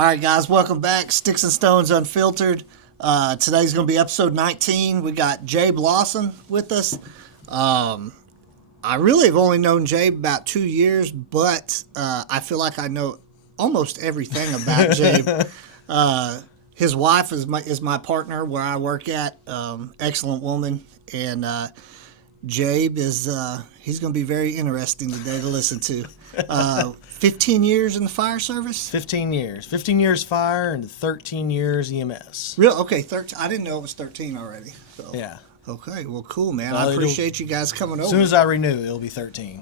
All right, guys, welcome back. Sticks and Stones Unfiltered. Today's going to be episode 19. We got Jabe Lawson with us. I really have only known Jabe about 2 years, but I feel like I know almost everything about Jabe. His wife is my partner where I work at. Excellent woman. And Jabe is he's going to be very interesting today to listen to. 15 years in the fire service? 15 years. 15 years fire and 13 years EMS. Real? Okay, 13. I didn't know it was 13 already. So. Yeah. Okay, well, cool, man. I appreciate you guys coming over. As soon as I renew, it'll be 13.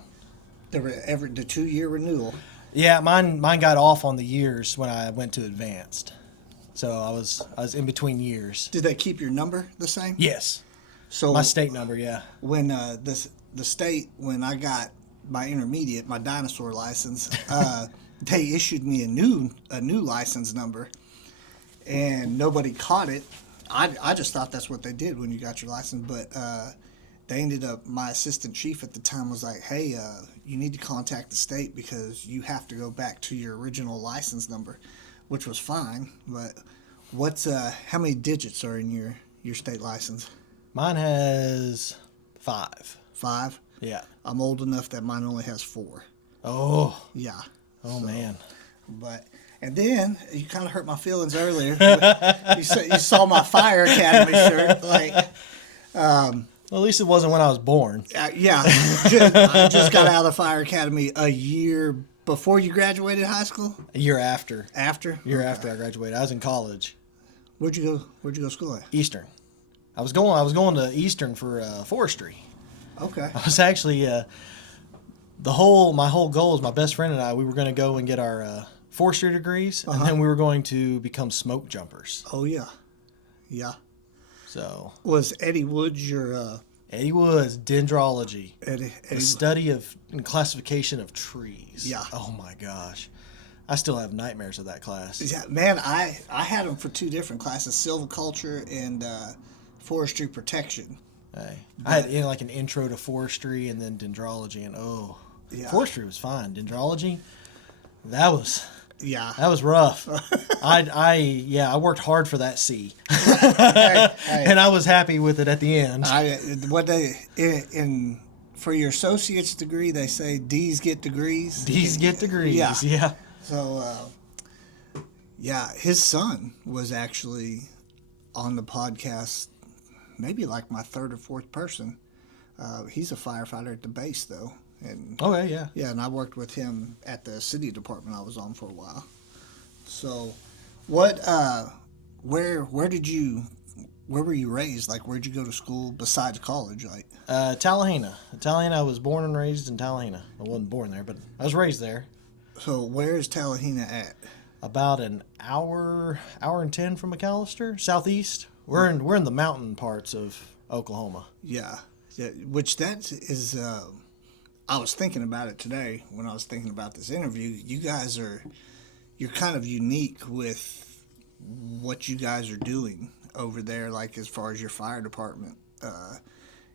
The 2-year renewal. Yeah, mine got off on the years when I went to advanced. So I was in between years. Did they keep your number the same? Yes. So my state number, yeah. When the state, when I got my intermediate, my dinosaur license, they issued me a new license number, and nobody caught it. I just thought that's what they did when you got your license, but they ended up, my assistant chief at the time was like, hey, you need to contact the state because you have to go back to your original license number, which was fine. But how many digits are in your state license? Mine has 5. 5? Yeah. I'm old enough that mine only has 4. Oh. Yeah. Oh, man. And then you kind of hurt my feelings earlier. You saw my Fire Academy shirt, well, at least it wasn't when I was born. Yeah, I just got out of the Fire Academy a year before you graduated high school. A year after. After? A year after I graduated, I was in college. Where'd you go to school at? Eastern. I was going to Eastern for forestry. Okay. I was actually my whole goal is my best friend and I. We were going to go and get our forestry degrees, and then we were going to become smoke jumpers. Oh yeah, yeah. So was Eddie Woods your? Eddie Woods, dendrology, the study of and classification of trees. Yeah. Oh my gosh, I still have nightmares of that class. Yeah, man, I had them for 2 different classes: silviculture and forestry protection. Hey, I had like an intro to forestry and then dendrology, and forestry was fine. Dendrology, that was rough. I worked hard for that C, and I was happy with it at the end. For your associate's degree, they say D's get degrees. D's get degrees. Yeah. So, his son was actually on the podcast. Maybe like my 3rd or 4th person. He's a firefighter at the base, though. And yeah, and I worked with him at the city department I was on for a while. So, where were you raised? Like, where'd you go to school besides college? Like, Tallahassee. I was born and raised in Tallahassee. I wasn't born there, but I was raised there. So, where is Tallahassee at? About an hour and 10 from McAllister, southeast. We're in the mountain parts of Oklahoma. Yeah, which that is. I was thinking about it today when I was thinking about this interview. You're kind of unique with what you guys are doing over there. Like as far as your fire department,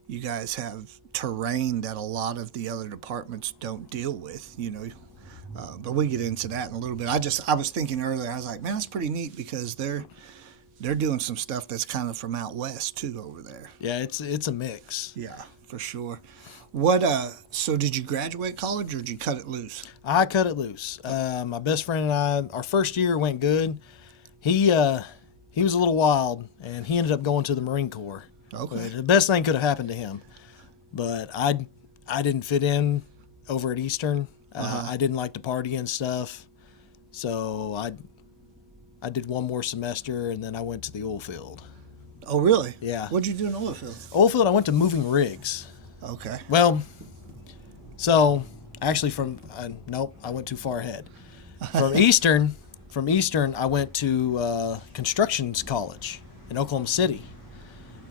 you guys have terrain that a lot of the other departments don't deal with. But we get into that in a little bit. I was thinking earlier. I was like, man, that's pretty neat because they're doing some stuff that's kind of from out west too over there. Yeah, it's a mix. Yeah, for sure. So did you graduate college or did you cut it loose? I cut it loose. My best friend and I, our first year went good. He was a little wild and he ended up going to the Marine Corps. Okay. The best thing could have happened to him. But I didn't fit in over at Eastern. I didn't like to party and stuff. So I did one more semester, and then I went to the oil field. Oh, really? Yeah. What'd you do in the oil field? Oil field, I went to moving rigs. Okay. Well, so actually I went too far ahead. From Eastern, I went to constructions college in Oklahoma City.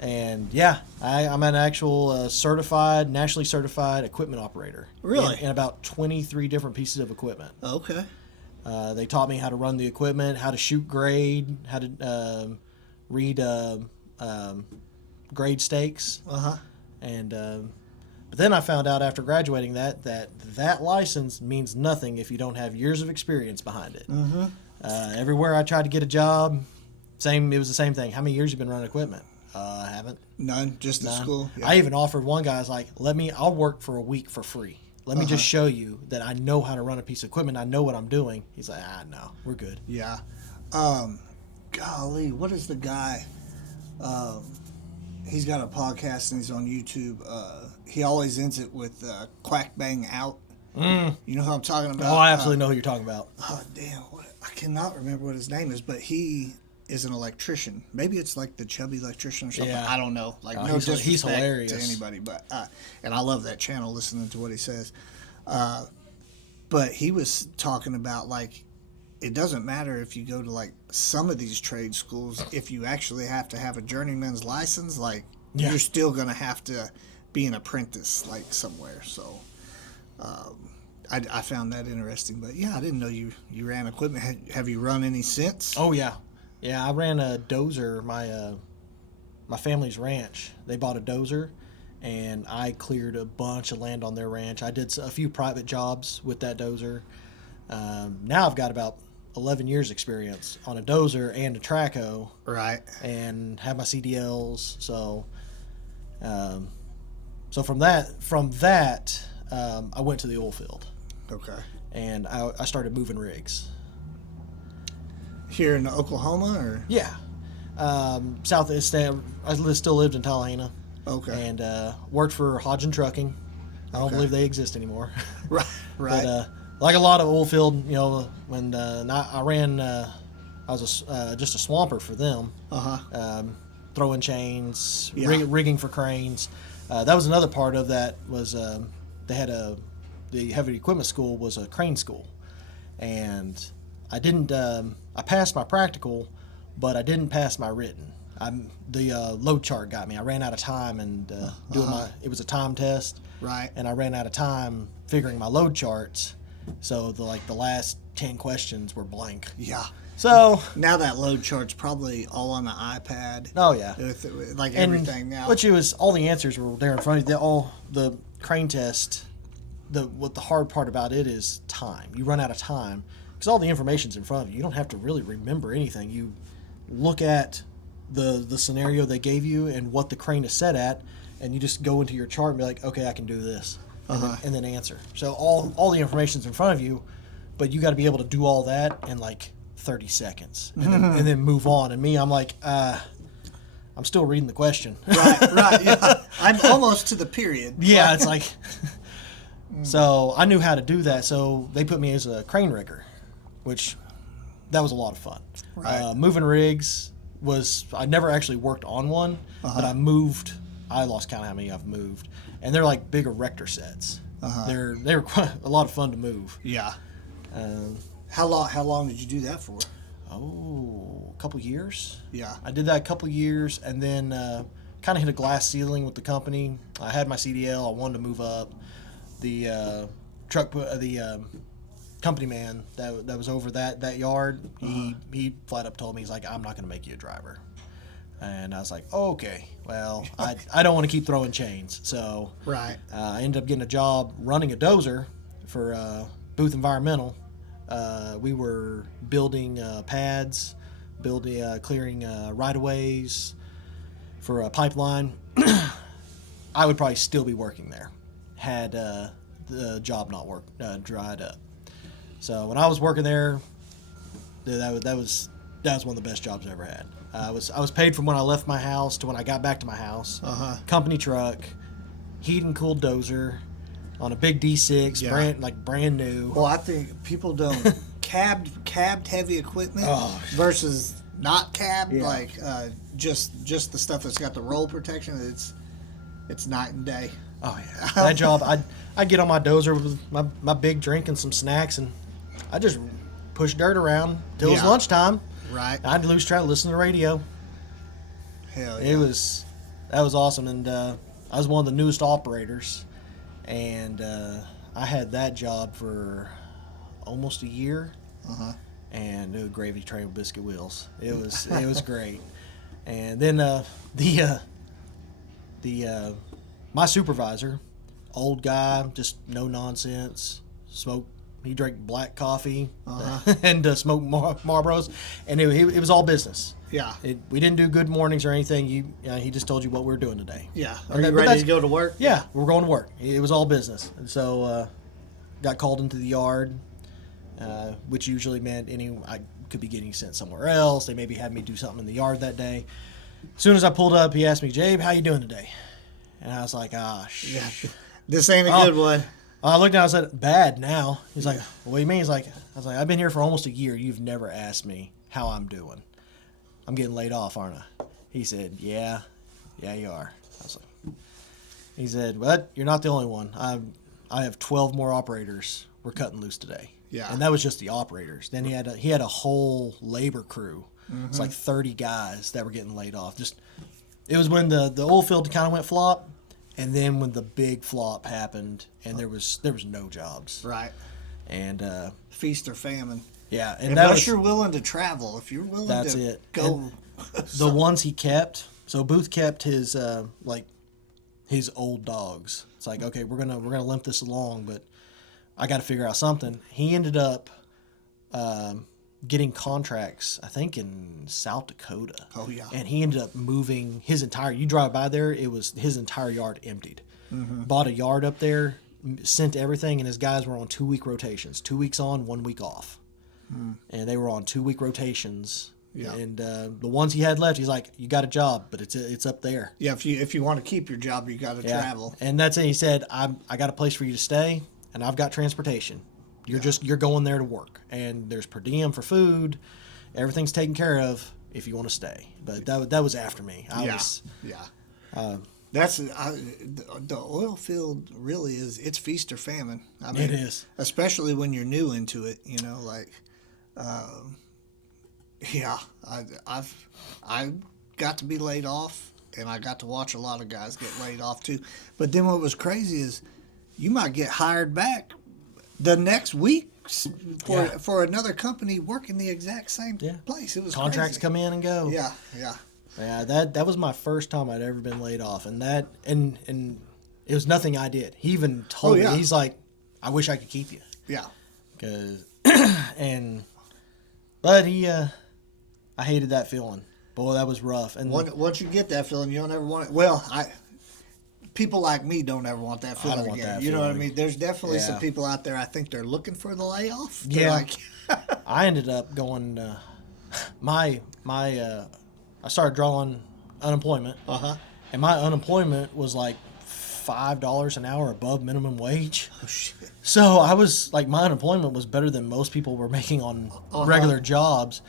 And yeah, I'm an actual nationally certified equipment operator. Really? In about 23 different pieces of equipment. Okay. They taught me how to run the equipment, how to shoot grade, how to read grade stakes. And but then I found out after graduating that license means nothing if you don't have years of experience behind it. Everywhere I tried to get a job, it was the same thing. How many years you been running equipment? I haven't. None, just at school. Yeah. I even offered one guy, I was like, I'll work for a week for free. Let me just show you that I know how to run a piece of equipment. I know what I'm doing. He's like, no, we're good. Yeah. Golly, what is the guy? He's got a podcast and he's on YouTube. He always ends it with quack bang out. You know who I'm talking about? Oh, I absolutely know who you're talking about. Oh, damn. I cannot remember what his name is, but he is an electrician. Maybe it's like the chubby electrician or something. Yeah. I don't know. Like, no he's disrespect hilarious to anybody, but and I love that channel, listening to what he says. But he was talking about, like, it doesn't matter if you go to, like, some of these trade schools. If you actually have to have a journeyman's license, like, you're still going to have to be an apprentice, like, somewhere. So I found that interesting. But, yeah, I didn't know you ran equipment. Have you run any since? Oh, yeah. Yeah, I ran a dozer. My family's ranch, they bought a dozer, and I cleared a bunch of land on their ranch. I did a few private jobs with that dozer. Now I've got about 11 years experience on a dozer and a track hoe. Right. And have my CDLs. So from that, I went to the oil field. Okay. And I started moving rigs. Here in Oklahoma, or? Yeah. Southeast. I still lived in Tallahassee. Okay. And worked for Hodge and Trucking. I don't believe they exist anymore. Right. But like a lot of oil field, when I ran, I was just a swamper for them. Throwing chains, rigging for cranes. That was another part of that. Was they had the heavy equipment school was a crane school, and I didn't. I passed my practical, but I didn't pass my written. The load chart got me. I ran out of time and it was a time test. Right. And I ran out of time figuring my load charts. So the last 10 questions were blank. Yeah. So now that load chart's probably all on the iPad. Oh yeah. With like everything now. Which was all the answers were there in front of you. All the crane test. What the hard part about it is time. You run out of time because all the information's in front of you. You don't have to really remember anything. You look at the scenario they gave you and what the crane is set at, and you just go into your chart and be like, okay, I can do this, and then answer. So all the information's in front of you, but you got to be able to do all that in like 30 seconds and then move on. And me, I'm like, I'm still reading the question. Right. Yeah. I'm almost to the period. Yeah, it's like. So I knew how to do that. So they put me as a crane rigger, which that was a lot of fun. Right. Moving rigs I never actually worked on one, but I moved. I lost count of how many I've moved, and they're like big erector sets. They were quite a lot of fun to move. Yeah. How long did you do that for? A couple years. Yeah. I did that a couple years, and then kind of hit a glass ceiling with the company. I had my CDL. I wanted to move up. The company man that was over that yard, he flat up told me, he's like, I'm not going to make you a driver. And I was like, oh, okay, well, I don't want to keep throwing chains. So right. I ended up getting a job running a dozer for Booth Environmental. We were building pads, clearing right-of-ways for a pipeline. I would probably still be working there had the job not dried up. So when I was working there, that was one of the best jobs I ever had. I was paid from when I left my house to when I got back to my house. Company truck, heat and cooled dozer, on a big D6, brand new. Well, I think people don't cabbed heavy equipment versus not cabbed, just the stuff that's got the roll protection. It's night and day. Oh yeah, that job. I'd get on my dozer with my big drink and some snacks, and I just push dirt around till it was lunchtime. Right. I'd lose track, listen to the radio. Hell yeah. That was awesome, and I was one of the newest operators, and I had that job for almost a year. And it was gravy train with biscuit wheels. It was great. And then my supervisor, old guy, just no nonsense, smoked He drank black coffee and smoked Marlboros, and it was all business. Yeah. We didn't do good mornings or anything. He just told you what we're doing today. Yeah. Are you ready to go to work? Yeah, we're going to work. It was all business. And so got called into the yard, which usually meant I could be getting sent somewhere else. They maybe had me do something in the yard that day. As soon as I pulled up, he asked me, Jabe, how you doing today? And I was like, Yeah. This ain't a good one. I looked down and I said, bad now. He's like, what do you mean? I was like, I've been here for almost a year. You've never asked me how I'm doing. I'm getting laid off, aren't I? He said, yeah, you are. I was like, he said, but you're not the only one. I have 12 more operators we're cutting loose today. Yeah. And that was just the operators. Then he had a whole labor crew. It's like 30 guys that were getting laid off. It was when the oil field kind of went flop. And then when the big flop happened, and there was no jobs, right? And feast or famine. Yeah, and unless you're willing to travel, if you're willing to go, the ones he kept. So Booth kept his his old dogs. It's like, okay, we're gonna limp this along, but I got to figure out something. He ended up getting contracts, I think, in South Dakota. Oh, yeah. And he ended up moving his entire, you drive by there, it was his entire yard emptied. Bought a yard up there, sent everything, and his guys were on 2-week rotations. 2 weeks on, 1 week off. And they were on 2-week rotations. Yeah. And the ones he had left, he's like, you got a job, but it's up there. Yeah, if you want to keep your job, you got to travel. And that's it. He said, I got a place for you to stay, and I've got transportation. You're going there to work, and there's per diem for food. Everything's taken care of if you want to stay. But that was after me. That's the oil field really is. It's feast or famine. I mean, it is, especially when you're new into it. I got to be laid off, and I got to watch a lot of guys get laid off too. But then what was crazy is you might get hired back the next week for another company working the exact same place. It was contracts crazy. come in and go. Yeah. That was my first time I'd ever been laid off, and it was nothing I did. He even told me, he's like, I wish I could keep you. Yeah. But I hated that feeling. Boy, that was rough. And once you get that feeling, you don't ever want it. Well, people like me don't ever want that feeling again. You know what I mean? There's definitely some people out there, I think they're looking for the layoff. I ended up going, I started drawing unemployment. And my unemployment was like $5 an hour above minimum wage. Oh, shit. So I was like, my unemployment was better than most people were making on regular jobs.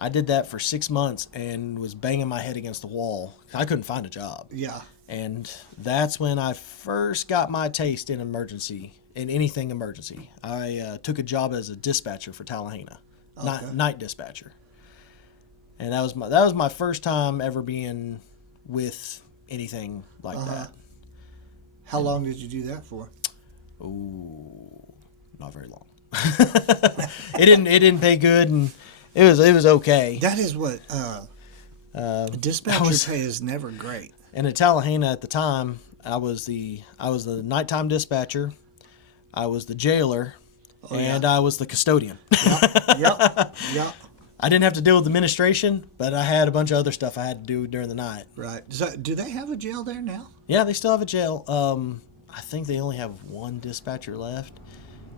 I did that for 6 months and was banging my head against the wall. I couldn't find a job. Yeah. And that's when I first got my taste in anything emergency. I took a job as a dispatcher for Tallahena, night dispatcher. And that was my first time ever being with anything like that. How long did you do that for? Ooh, not very long. It didn't pay good, and it was okay. That is what dispatcher pay is never great. And at Tallahena at the time, I was the nighttime dispatcher, I was the jailer, I was the custodian. Yep. I didn't have to deal with administration, but I had a bunch of other stuff I had to do during the night. Right. So, do they have a jail there now? Yeah, they still have a jail. I think they only have one dispatcher left.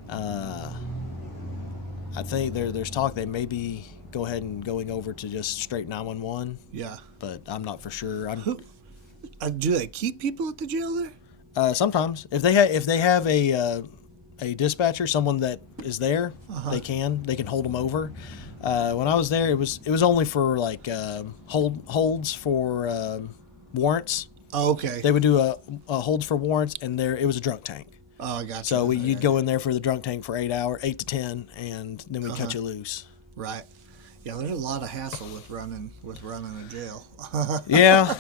I think there's talk they may be going over to just straight 911. Yeah. But I'm not for sure. Do they keep people at the jail there? Sometimes, if they have a dispatcher, someone that is there, they can hold them over. When I was there, it was only for like holds for warrants. Oh, okay. They would do a holds for warrants, and it was a drunk tank. Oh, I got you. So you'd go in there for the drunk tank for 8 to 10, and then we'd cut you loose. Right. Yeah, there's a lot of hassle with running a jail. Yeah.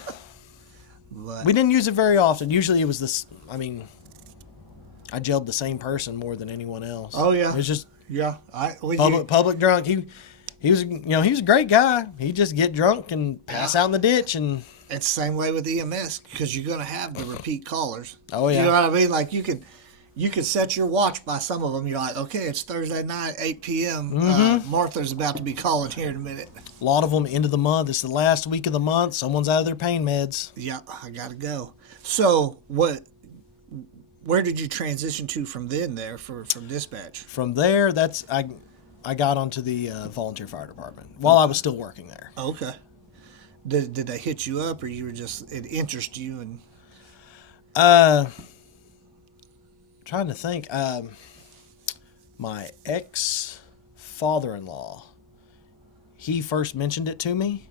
But we didn't use it very often. Usually it was this. I mean, I jailed the same person more than anyone else. Oh yeah. It was just public drunk. He was he was a great guy. He'd just get drunk and pass out in the ditch, and it's the same way with EMS because you're gonna have the repeat callers. Oh yeah. You know what I mean? Like you can, you could set your watch by some of them. You're like, okay, it's Thursday night, 8 p.m. Martha's about to be calling here in a minute. A lot of them end of the month. It's the last week of the month. Someone's out of their pain meds. Yeah, I gotta go. So where did you transition to from then there from dispatch? From there, I got onto the volunteer fire department while I was still working there. Okay. Did they hit you up, or you were just it interested you? And Trying to think. My ex-father-in-law, he first mentioned it to me.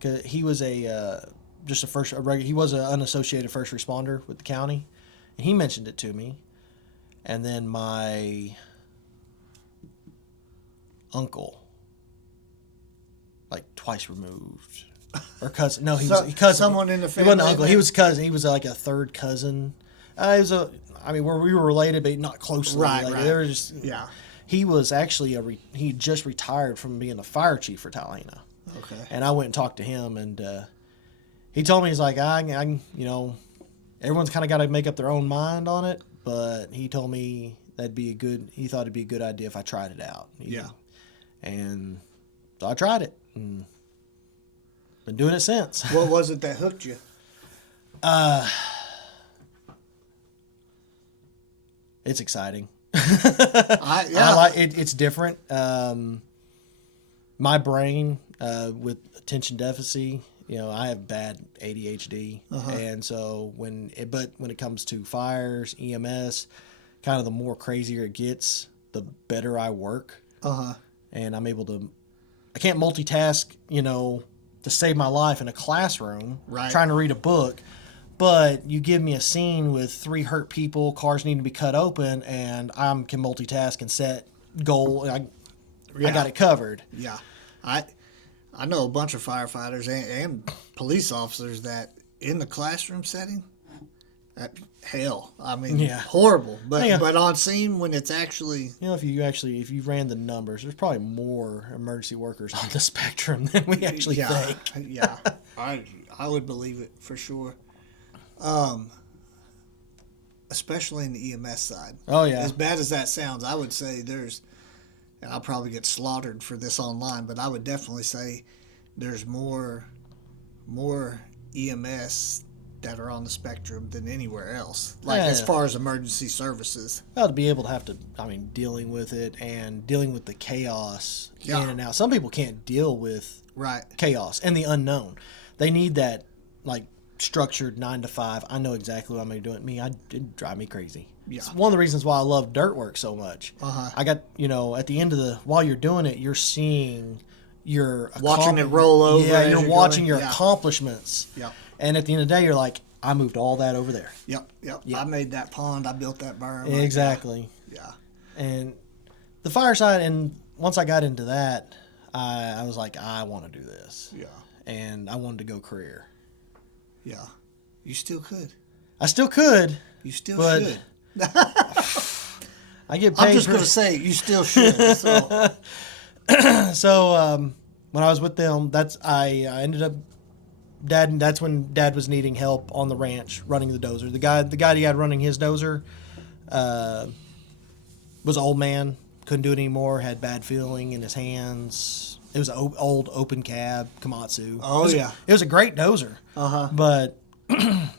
Cause he was he was an unassociated first responder with the county, and he mentioned it to me. And then my uncle, like twice removed, or cousin. No, he was cousin. Someone in the family. He wasn't uncle. He was cousin. He was like a third cousin. He was where we were related, but not closely related. Right. They were just, yeah. He was actually he just retired from being a fire chief for Tallahassee. Okay. And I went and talked to him, and he told me, he's like, everyone's kind of got to make up their own mind on it, but he told me he thought it'd be a good idea if I tried it out. And so I tried it, and been doing it since. What was it that hooked you? It's exciting. Yeah. It's different. My brain, with attention deficit, I have bad ADHD, and so when it comes to fires, EMS, kind of the more crazier it gets, the better I work. And I'm able to. I can't multitask, to save my life in a classroom, trying to read a book. But you give me a scene with 3 hurt people, cars need to be cut open, and I can multitask and set goal. I got it covered. Yeah. I know a bunch of firefighters and police officers that in the classroom setting, hell. I mean, horrible. But on scene when it's actually... if you ran the numbers, there's probably more emergency workers on the spectrum than we actually think. Yeah. I would believe it for sure. Especially in the EMS side. Oh, yeah. As bad as that sounds, I would say and I'll probably get slaughtered for this online, but I would definitely say there's more EMS that are on the spectrum than anywhere else. As far as emergency services. Well, to be able to dealing with it and dealing with the chaos in and out. Some people can't deal with chaos and the unknown. They need that, structured 9 to 5. I know exactly what I'm going to do. It'd drive me crazy. Yeah. It's one of the reasons why I love dirt work so much. I got, at the end of while you're doing it, you're seeing watching it roll over. Yeah, you're watching your accomplishments. Yep. And at the end of the day, you're like, I moved all that over there. Yep. I made that pond. I built that berm. Exactly. Yeah. And the fire side, and once I got into that, I was like, I want to do this. Yeah. And I wanted to go career. Yeah. You still could. I still could. You still should. I get paid. I'm just going to say, you still should. So, when I was with them, I ended up, that's when Dad was needing help on the ranch running the dozer. The guy he had running his dozer was an old man, couldn't do it anymore, had bad feeling in his hands. It was an old open cab Komatsu. Oh, It was a great dozer. But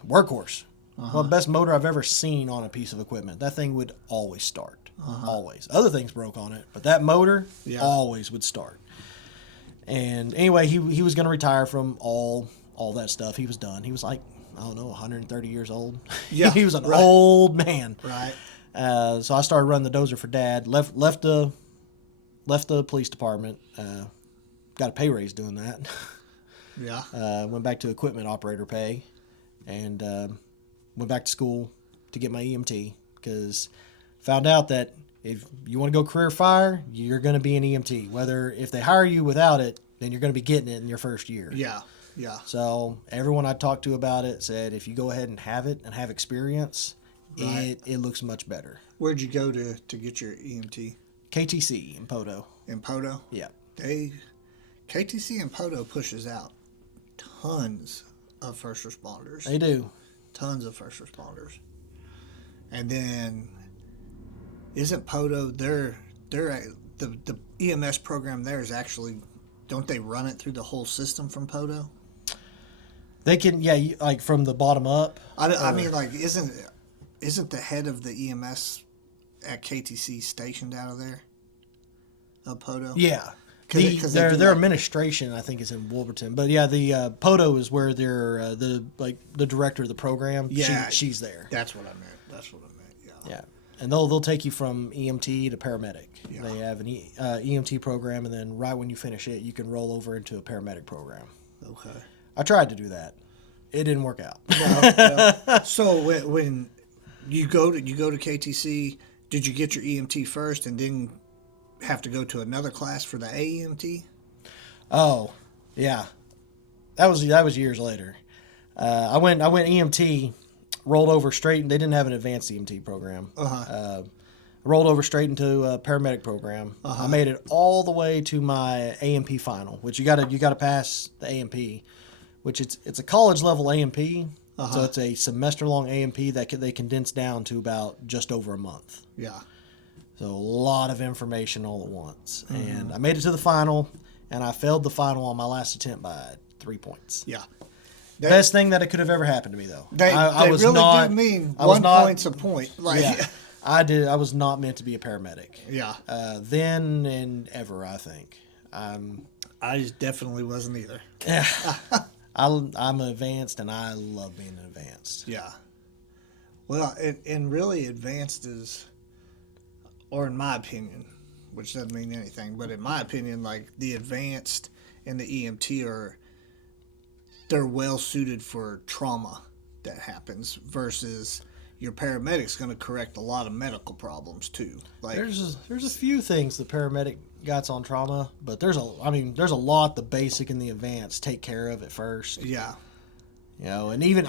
workhorse. Well, the best motor I've ever seen on a piece of equipment. That thing would always start. Always. Other things broke on it, but that motor always would start. And anyway, he was going to retire from all that stuff. He was done. He was like, I don't know, 130 years old. Yeah. He was an old man. Right. So I started running the dozer for Dad. Left the police department. Got a pay raise doing that. Yeah. Went back to equipment operator pay, and went back to school to get my EMT, because found out that if you want to go career fire, you're going to be an EMT. If they hire you without it, then you're going to be getting it in your first year. Yeah. So everyone I talked to about it said, if you go ahead and have it and have experience, it looks much better. Where'd you go to get your EMT? KTC in Poto. In Poto? Yeah. KTC and Poto pushes out tons of first responders. They do. Tons of first responders. And then isn't POTO, the EMS program there is actually, don't they run it through the whole system from POTO? They can, yeah, like from the bottom up. I mean, like, isn't the head of the EMS at KTC stationed out of there? POTO? Yeah. Cause their administration, I think, is in Wolverton. But yeah, the POTO is where they're the director of the program. Yeah, she's there. That's what I meant. Yeah. Yeah, and they'll take you from EMT to paramedic. Yeah. They have an EMT program, and then right when you finish it, you can roll over into a paramedic program. Okay. I tried to do that. It didn't work out. No. So when you go to KTC, did you get your EMT first and then have to go to another class for the AEMT? Oh, yeah, that was years later. I went EMT, rolled over straight, and they didn't have an advanced EMT program. Rolled over straight into a paramedic program. I made it all the way to my AMP final, which you gotta pass the AMP, which it's a college level AMP. So it's a semester long AMP that they condense down to about just over a month. Yeah. So a lot of information all at once. And I made it to the final, and I failed the final on my last attempt by 3 points. Yeah. Best thing that it could have ever happened to me, though. They was really not, do mean I was 1 not, point's a point. Like, yeah, I was not meant to be a paramedic. Yeah. Then and ever, I think. I definitely wasn't either. Yeah. I'm advanced, and I love being advanced. Yeah. Well, and really advanced is, or in my opinion, which doesn't mean anything, but in my opinion, like the advanced and the EMT they're well suited for trauma that happens versus your paramedic's going to correct a lot of medical problems too. Like there's a few things the paramedic got on trauma, but there's a lot the basic and the advanced take care of at first. Yeah. You know, and even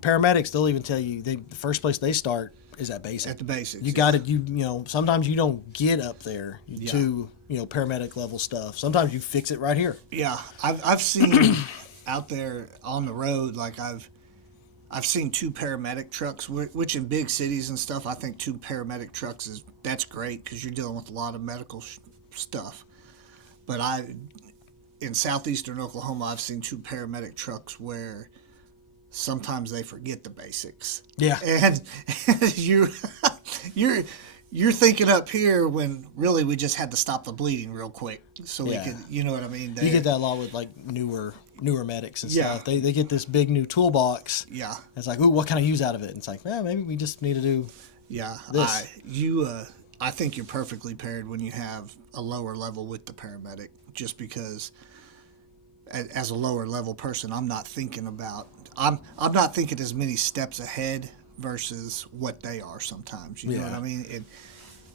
paramedics, they'll even tell you the first place they start is at basic. At the basics. You got to sometimes you don't get up there to paramedic level stuff. Sometimes you fix it right here. Yeah, I've seen out there on the road, like I've seen 2 paramedic trucks, which in big cities and stuff, I think 2 paramedic trucks that's great because you're dealing with a lot of medical stuff. But in southeastern Oklahoma, I've seen 2 paramedic trucks where sometimes they forget the basics. Yeah, and you're thinking up here when really we just had to stop the bleeding real quick so we could, you know what I mean? You get that a lot with like newer medics and stuff. Yeah. They get this big new toolbox. Yeah. It's like, ooh, what can I use out of it? And it's like, maybe we just need to do this. I think you're perfectly paired when you have a lower level with the paramedic, just because as a lower level person, I'm not thinking as many steps ahead versus what they are sometimes. You know what I mean?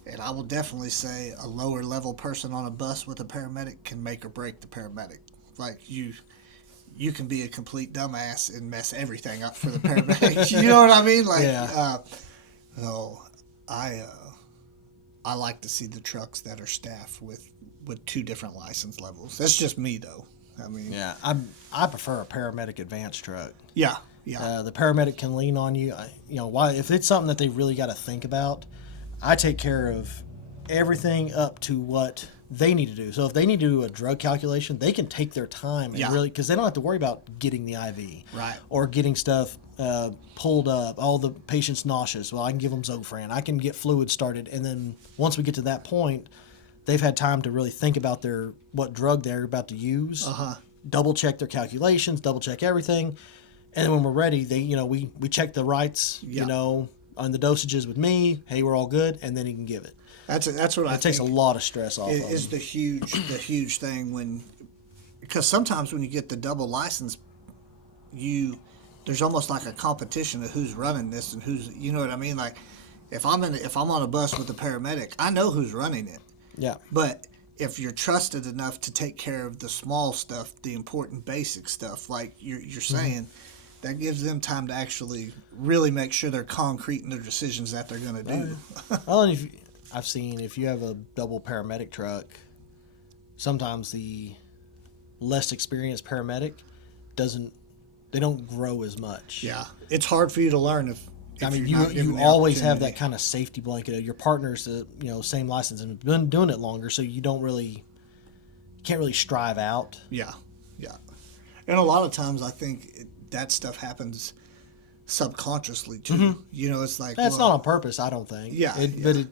And I will definitely say a lower level person on a bus with a paramedic can make or break the paramedic. Like you can be a complete dumbass and mess everything up for the paramedic. You know what I mean? Like, I like to see the trucks that are staffed with 2 different license levels. That's just me, though. I mean, yeah, I prefer a paramedic advanced truck. Yeah, yeah. The paramedic can lean on you. Why if it's something that they really got to think about, I take care of everything up to what they need to do. So if they need to do a drug calculation, they can take their time and really, because they don't have to worry about getting the IV, right, or getting stuff pulled up. All the patient's nauseous. Well, I can give them Zofran. I can get fluid started, and then once we get to that point, they've had time to really think about what drug they're about to use. Double check their calculations. Double check everything, and then when we're ready, we check the rights. On the dosages with me. Hey, we're all good, and then he can give it. That's what I think. It takes a lot of stress off. Is the huge thing because sometimes when you get the double license, there's almost like a competition of who's running this and who's, you know what I mean? Like if I'm on a bus with a paramedic, I know who's running it. Yeah. But if you're trusted enough to take care of the small stuff, the important basic stuff, like you're saying, that gives them time to actually really make sure they're concrete in their decisions that they're going to do. Well, I've seen if you have a double paramedic truck, sometimes the less experienced paramedic they don't grow as much. Yeah, it's hard for you to learn I mean, you're not given you the always have opportunity. that kind of safety blanket. Your partner's the same license and been doing it longer, so you can't really strive out. Yeah, yeah. And a lot of times I think that stuff happens subconsciously too. It's like, That's well, not on purpose, I don't think. yeah, But yeah.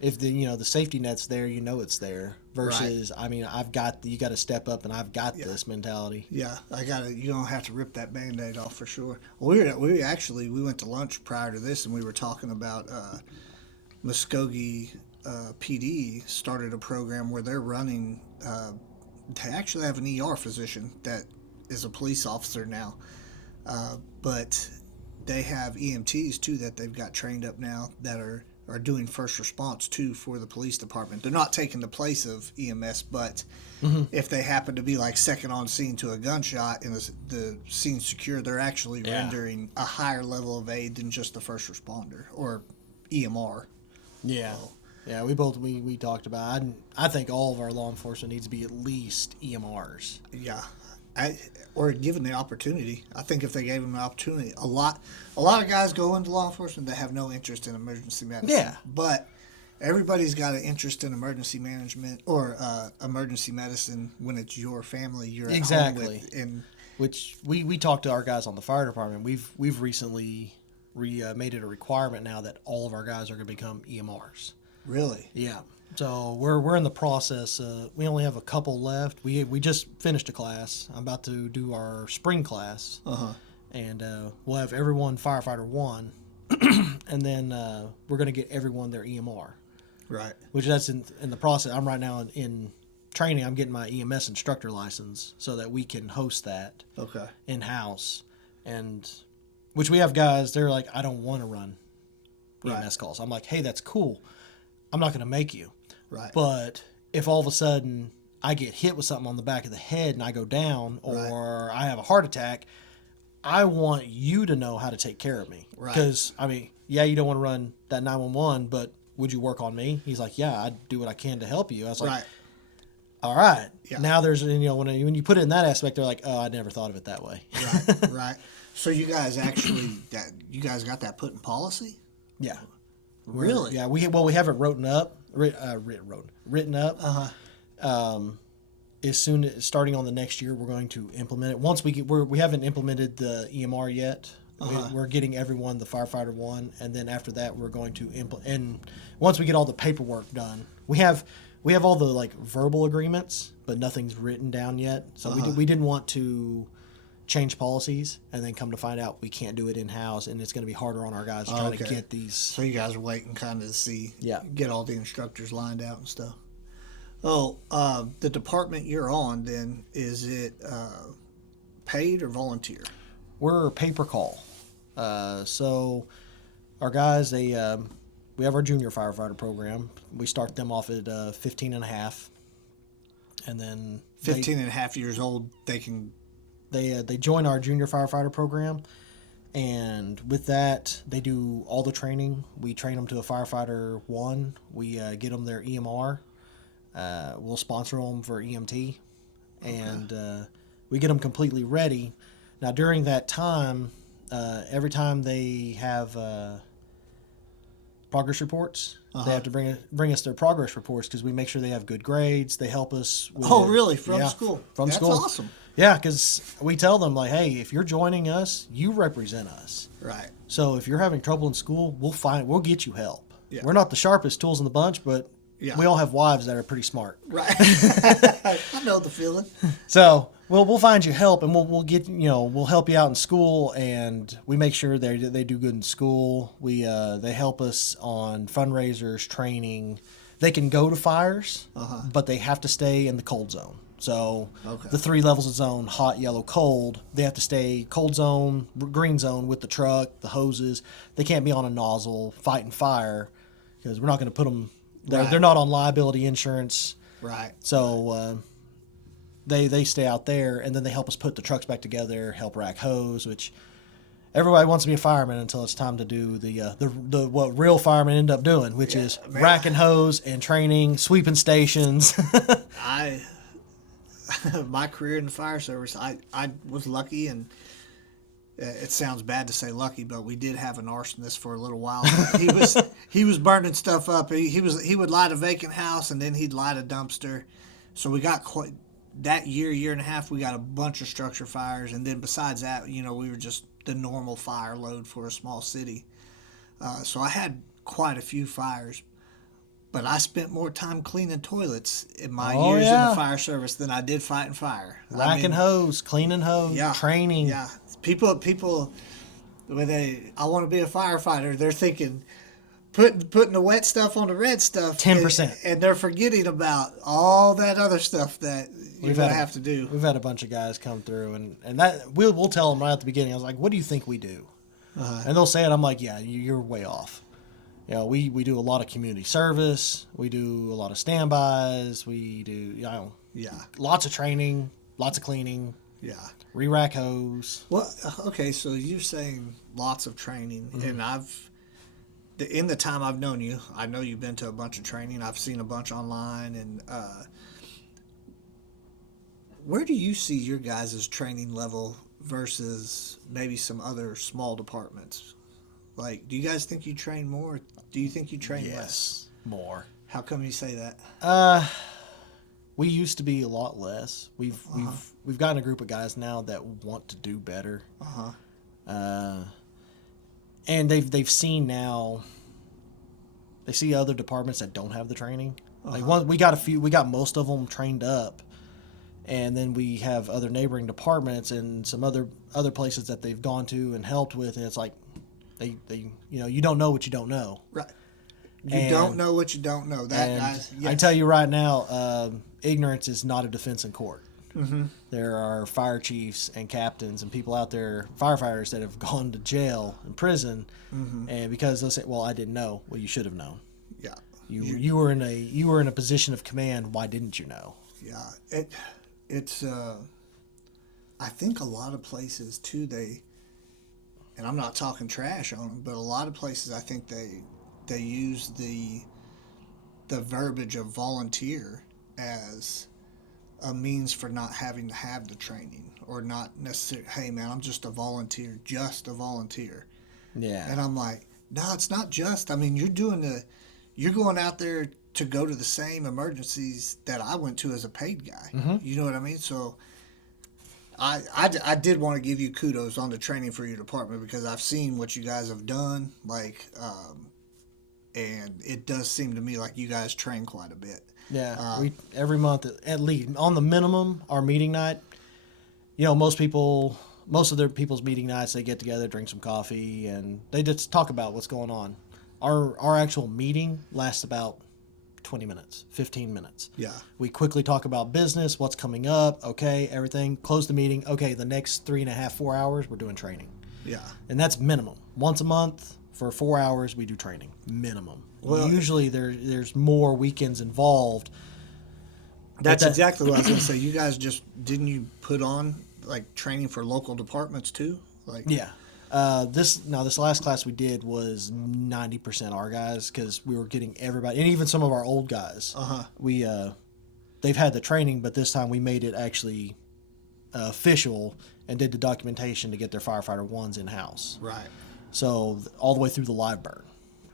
if the safety net's there, it's there. Versus, I mean, you got to step up, and I've got Yeah. this mentality. Yeah, you don't have to rip that Band-Aid off for sure. We went to lunch prior to this, and we were talking about Muskogee PD started a program where they're running. They actually have an ER physician that is a police officer now, but they have EMTs too that they've got trained up now that are doing first response too for the police department. They're not taking the place of EMS, but if they happen to be like second on scene to a gunshot and the scene's secure, they're actually rendering a higher level of aid than just the first responder or EMR. Yeah. Yeah, we talked about I think all of our law enforcement needs to be at least EMRs. Yeah, or given the opportunity. I think if they gave them the opportunity, a lot of guys go into law enforcement that have no interest in emergency medicine. Yeah. But everybody's got an interest in emergency management or emergency medicine when it's your family you're at home with. And which we talked to our guys on the fire department. We've recently made it a requirement now that all of our guys are going to become EMRs. really, Yeah. So we're in the process. We only have a couple left. We just finished a class. I'm about to do our spring class, and we'll have everyone firefighter 1, and then we're going to get everyone their EMR. right? Which that's in the process. I'm right now in training. I'm getting my EMS instructor license so that we can host that Okay, in house, and which we have guys. They're like, I don't want to run EMS calls. I'm like, hey, that's cool. I'm not going to make you. right. But if all of a sudden I get hit with something on the back of the head and I go down, or I have a heart attack, I want you to know how to take care of me. Right. Because, I mean, yeah, you don't want to run that 911, but would you work on me? He's like, yeah, I'd do what I can to help you. I was like, Right. all right. Yeah. Now there's, when you put it in that aspect, they're like, oh, I never thought of it that way. Right, right. So you guys got that put in policy? Yeah. Really? Yeah. We have it written up. Written up. As soon as starting on the next year, we're going to implement it. Once we haven't implemented the EMR yet. We're getting everyone the firefighter 1, and then after that, we're going to implement. And once we get all the paperwork done, we have all the like verbal agreements, but nothing's written down yet. So we didn't want to change policies and then come to find out we can't do it in house, and it's going to be harder on our guys trying to get these. So you guys are waiting kind of to see, Yeah. get all the instructors lined out and stuff. Oh, the department you're on then, is it paid or volunteer? We're pay per call. So our guys, we have our junior firefighter program. We start them off at 15 and a half, and then 15 and a half years old, they can. They join our junior firefighter program, and with that they do all the training. We train them to a firefighter 1. We get them their EMR. We'll sponsor them for EMT, and we get them completely ready. Now during that time, every time they have progress reports, they have to bring us their progress reports because we make sure they have good grades. They help us with, Oh, really? From school? From That's school. awesome. Yeah, because we tell them, like, hey, if you're joining us, you represent us. Right. So if you're having trouble in school, we'll get you help. Yeah. We're not the sharpest tools in the bunch, but we all have wives that are pretty smart. Right. I know the feeling. So we'll find you help, and we'll get we'll help you out in school, and we make sure they do good in school. They help us on fundraisers, training. They can go to fires, but they have to stay in the cold zone. So the 3 levels of zone, hot, yellow, cold, they have to stay cold zone, green zone with the truck, the hoses. They can't be on a nozzle fighting fire because we're not going to put them. They're not on liability insurance. Right. So they stay out there, and then they help us put the trucks back together, help rack hose, which everybody wants to be a fireman until it's time to do the what real firemen end up doing, which is racking hose and training, sweeping stations. My career in the fire service, I was lucky, and It sounds bad to say lucky, but we did have an arsonist for a little while. He was burning stuff up. He would light a vacant house and then he'd light a dumpster. So we got quite that year and a half. We got a bunch of structure fires, and then besides that, we were just the normal fire load for a small city. So I had quite a few fires, but I spent more time cleaning toilets in my years in the fire service than I did fighting fire. Racking hose, cleaning hose, training. Yeah, people, when I want to be a firefighter, they're thinking putting the wet stuff on the red stuff. 10%, and they're forgetting about all that other stuff that you're gonna have to do. We've had a bunch of guys come through, and that we'll tell them right at the beginning. I was like, "What do you think we do?" And they'll say it. I'm like, "Yeah, you're way off." We do a lot of community service. We do a lot of standbys. We do, lots of training, lots of cleaning. Yeah. Re-rack hose. Well, okay, so you're saying lots of training, and in the time I've known you, I know you've been to a bunch of training. I've seen a bunch online, and where do you see your guys' training level versus maybe some other small departments? Like, do you guys think you train more? Do you think you train less? More. How come you say that? We used to be a lot less. We've gotten a group of guys now that want to do better. And they've seen now. They see other departments that don't have the training. Like we got most of them trained up, and then we have other neighboring departments and some other places that they've gone to and helped with, and it's like they you don't know what you don't know. Right. You don't know what you don't know. I tell you right now, ignorance is not a defense in court. Mm-hmm. There are fire chiefs and captains and people out there, firefighters that have gone to jail and prison, and because they'll say, "Well, I didn't know." Well, you should have known. Yeah. You were in a position of command. Why didn't you know? Yeah. It's I think a lot of places too, and I'm not talking trash on them, but a lot of places I think they use the verbiage of volunteer as a means for not having to have the training, or not necessarily, "Hey man, I'm just a volunteer." Yeah. And I'm like, no, it's not just. I mean, you're going out there to go to the same emergencies that I went to as a paid guy. Mm-hmm. You know what I mean? So I did want to give you kudos on the training for your department, because I've seen what you guys have done, and it does seem to me like you guys train quite a bit. Yeah, we every month at least on the minimum, our meeting night. Most of their people's meeting nights, they get together, drink some coffee, and they just talk about what's going on. Our actual meeting lasts about 20 minutes, 15 minutes. Yeah. We quickly talk about business, what's coming up, okay, everything, close the meeting. Okay, the next 3.5, 4 hours, we're doing training. Yeah. And that's minimum. Once a month for 4 hours, we do training, minimum. Well, usually there's more weekends involved. That's exactly what I was going to say. You guys didn't you put on training for local departments too? Yeah. This last class we did was 90% our guys, because we were getting everybody, and even some of our old guys. They've had the training, but this time we made it actually official and did the documentation to get their firefighter ones in house. Right. So all the way through the live burn.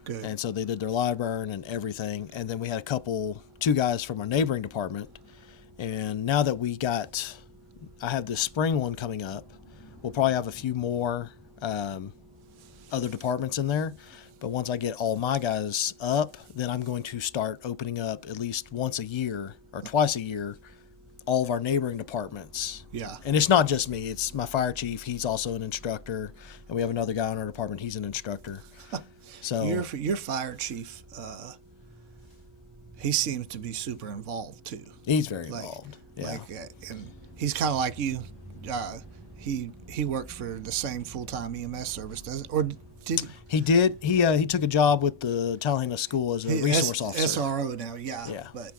Good. And so they did their live burn and everything, and then we had two guys from our neighboring department, and now that I have this spring one coming up, we'll probably have a few more other departments in there. But once I get all my guys up, then I'm going to start opening up at least once a year or twice a year all of our neighboring departments. Yeah. And it's not just me. It's my fire chief. He's also an instructor. And we have another guy in our department. He's an instructor. So your fire chief, he seems to be super involved too. He's very involved. Yeah. And he's kind of like you. He worked for the same full-time EMS service, does it? Or did he? Did he took a job with the Tallahassee School as a resource officer. SRO now, yeah. But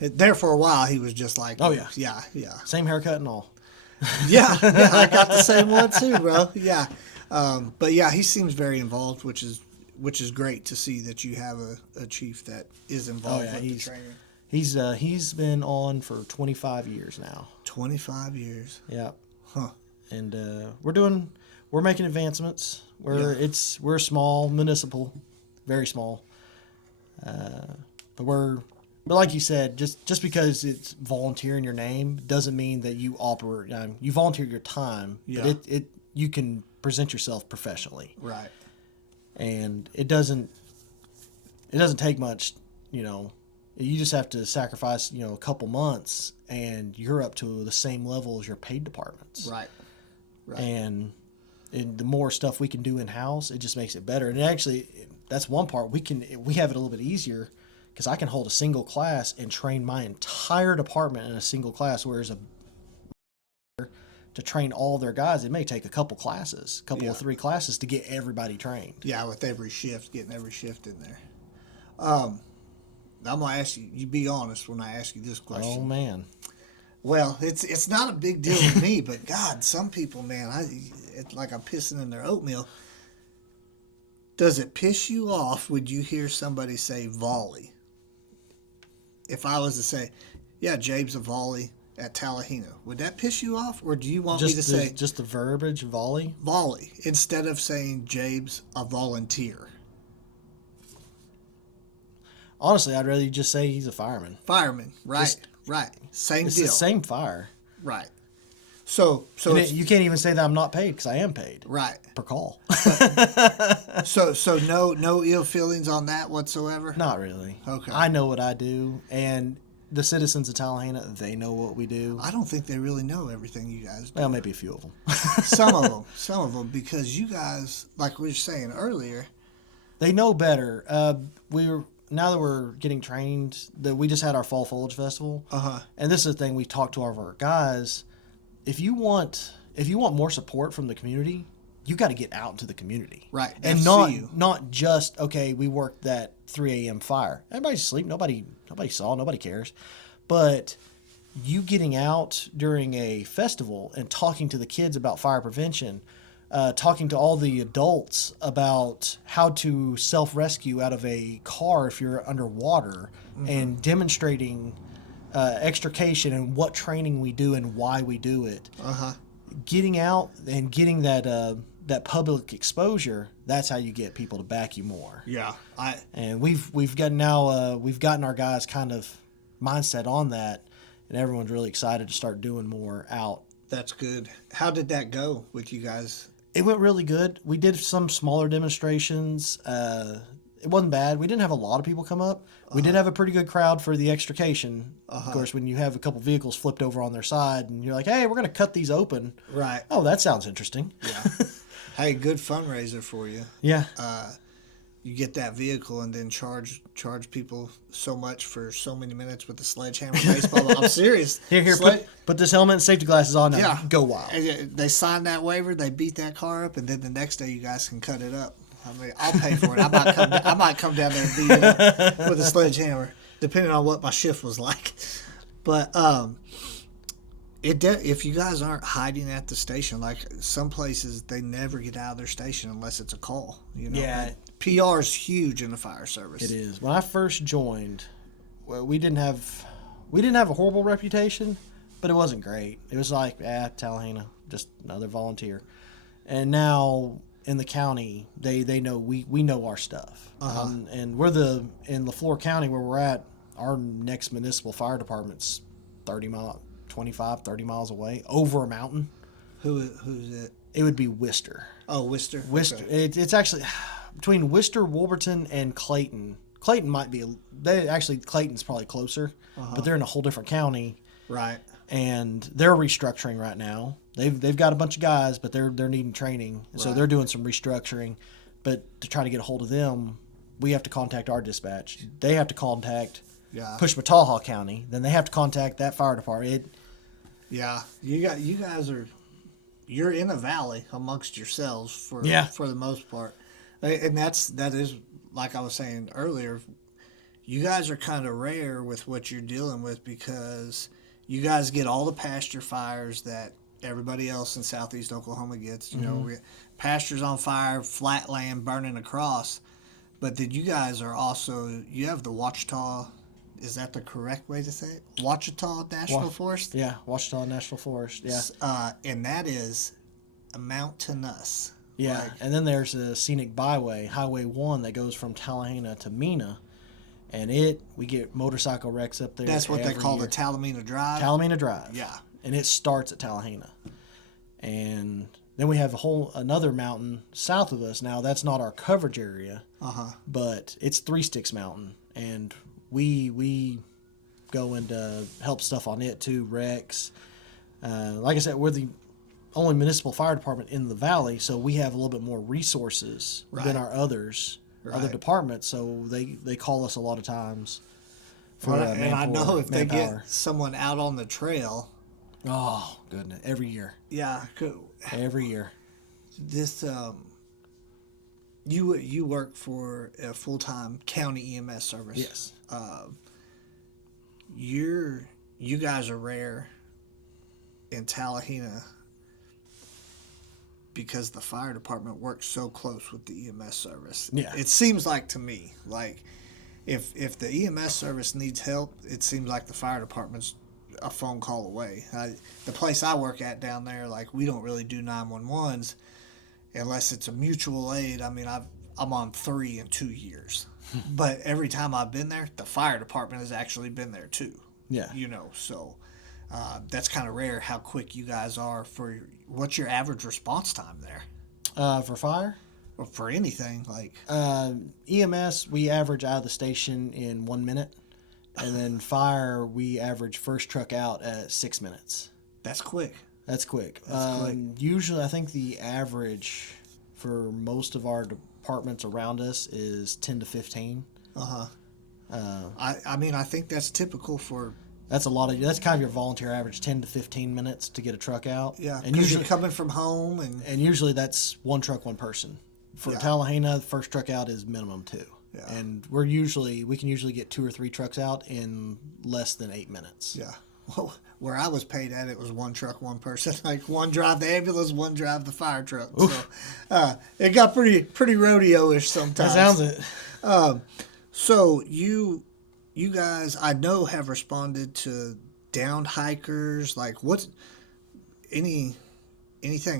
there for a while, he was just like, yeah, same haircut and all. yeah, I got the same one too, bro. Yeah, but yeah, he seems very involved, which is great to see that you have a chief that is involved with the training. He's been on for 25 years now. 25 years. Yeah. Huh. And we're doing we're making advancements. We're small, municipal, very small. But like you said, just because it's volunteer in your name doesn't mean that you operate. You volunteer your time, but you can present yourself professionally. Right. And it doesn't take much, You just have to sacrifice, a couple months, and you're up to the same level as your paid departments. Right. And the more stuff we can do in house, it just makes it better. And actually, that's one part we have it a little bit easier because I can hold a single class and train my entire department in a single class, whereas to train all their guys, it may take a couple of 3 classes to get everybody trained. Yeah, with every shift, getting every shift in there. I'm gonna ask you. You be honest when I ask you this question. Oh man. Well, it's not a big deal to me, but God, some people, man, it's like I'm pissing in their oatmeal. Does it piss you off when you hear somebody say volley? If I was to say, yeah, Jabe's a volley at Tallahena, would that piss you off, or do you want me to say just the verbiage volley? Volley instead of saying Jabe's a volunteer? Honestly, I'd rather you just say he's a fireman. Fireman, right, right. Same it's deal. It's the same fire. Right. So you can't even say that I'm not paid because I am paid. Right. Per call. so no ill feelings on that whatsoever? Not really. Okay. I know what I do, and the citizens of Tallahena, they know what we do. I don't think they really know everything you guys do. Well, maybe a few of them. Some of them, because you guys, like we were saying earlier, they know better. Now that we're getting trained, that we just had our fall foliage festival, and this is the thing we talked to all of our guys. If you want more support from the community, you got to get out into the community, right? And not just we worked that 3 a.m. fire. Everybody's asleep. Nobody saw. Nobody cares. But you getting out during a festival and talking to the kids about fire prevention, talking to all the adults about how to self-rescue out of a car if you're underwater, and demonstrating extrication and what training we do and why we do it. Getting out and getting that public exposure, that's how you get people to back you more. Yeah. And we've gotten our guys kind of mindset on that, and everyone's really excited to start doing more out. That's good. How did that go with you guys? It went really good. We did some smaller demonstrations. It wasn't bad. We didn't have a lot of people come up. We did have a pretty good crowd for the extrication. Of course, when you have a couple vehicles flipped over on their side and you're like, hey, we're going to cut these open. Right. Oh, that sounds interesting. Yeah. Hey, good fundraiser for you. Yeah. You get that vehicle and then charge people so much for so many minutes with the sledgehammer baseball. I'm serious. Here, put this helmet and safety glasses on now. Yeah. Go wild. They signed that waiver, they beat that car up, and then the next day you guys can cut it up. I mean, I'll pay for it. I might come down there and beat it up with a sledgehammer, depending on what my shift was like. But if you guys aren't hiding at the station, like some places, they never get out of their station unless it's a call. Yeah. PR is huge in the fire service. It is. When I first joined, we didn't have a horrible reputation, but it wasn't great. It was like, Tallahena, just another volunteer. And now in the county, they know we know our stuff. And we're in LeFlore County where we're at. Our next municipal fire department's 30 miles away, over a mountain. Who's it? It would be Worcester. Oh, Worcester. Worcester. Okay. It's actually between Worcester, Wolverton, and Clayton. Clayton might be. Clayton's probably closer, but they're in a whole different county. Right. And they're restructuring right now. They've got a bunch of guys, but they're needing training, so they're doing some restructuring. But to try to get a hold of them, we have to contact our dispatch. They have to contact Pushmataha County. Then they have to contact that fire department. You guys are. You're in a valley amongst yourselves for the most part, and that is like I was saying earlier. You guys are kind of rare with what you're dealing with because you guys get all the pasture fires that everybody else in southeast Oklahoma gets. You know, pastures on fire, flat land burning across, but then you guys are also you have the Ouachita. Is that the correct way to say it? Ouachita National Forest? Yeah, Ouachita National Forest, yeah. And that is mountainous. Yeah, Like, and then there's a scenic byway, Highway 1, that goes from Tallahassee to Mena, and we get motorcycle wrecks up there. that's what they call year. the Talamina Drive. Talamina Drive. Yeah. And it starts at Tallahassee. And then we have another mountain south of us. Now, that's not our coverage area, but it's Three Sticks Mountain, and we go into help stuff on it too, wrecks. Like I said, we're the only municipal fire department in the valley, so we have a little bit more resources than our other departments. So they call us a lot of times for and I know if they manpower. get someone out on the trail. Oh goodness! Every year. Yeah. Every year. This you work for a full-time county EMS service. Yes. You guys are rare in Tallahassee because the fire department works so close with the EMS service. Yeah. It seems like to me, like if the EMS service needs help, it seems like the fire department's a phone call away. The place I work at down there, like, we don't really do 911s unless it's a mutual aid. I mean, I'm on 3 in 2 years. But every time I've been there, the fire department has actually been there too. Yeah. So that's kind of rare how quick you guys are what's your average response time there? For fire? Or for anything, like... EMS, we average out of the station in 1 minute. And then fire, we average first truck out at 6 minutes. That's quick. That's quick. That's quick. Usually, I think the average for most of our departments around us is 10 to 15. I mean, I think that's typical for... That's that's kind of your volunteer average, 10 to 15 minutes to get a truck out. Yeah, and usually you're coming from home. And usually that's one truck, one person. For Tallahassee, the first truck out is minimum 2. Yeah. And we can usually get 2 or 3 trucks out in less than 8 minutes. Yeah. Well, where I was paid at, it was one truck, one person. Like, one drive the ambulance, one drive the fire truck. Oof. So it got pretty rodeo-ish sometimes. That sounds it. So you guys, I know, have responded to downed hikers. Like, anything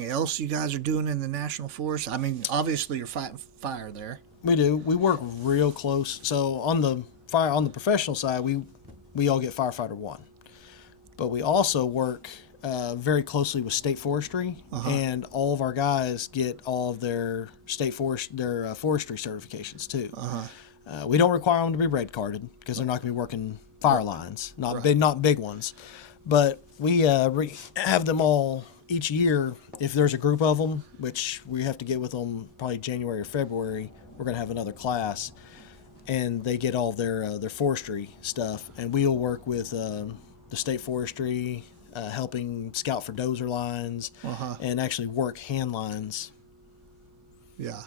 else you guys are doing in the National Forest? I mean, obviously you're fighting fire there. We do. We work real close. So on the professional side, we all get firefighter 1, but we also work very closely with state forestry, and all of our guys get all of their forestry certifications too. We don't require them to be red carded because they're not going to be working fire lines, not big ones, but we have them all each year. If there's a group of them, which we have to get with them probably January or February. We're going to have another class, and they get all their forestry stuff, and we'll work with the state forestry, helping scout for dozer lines, and actually work hand lines. Yeah.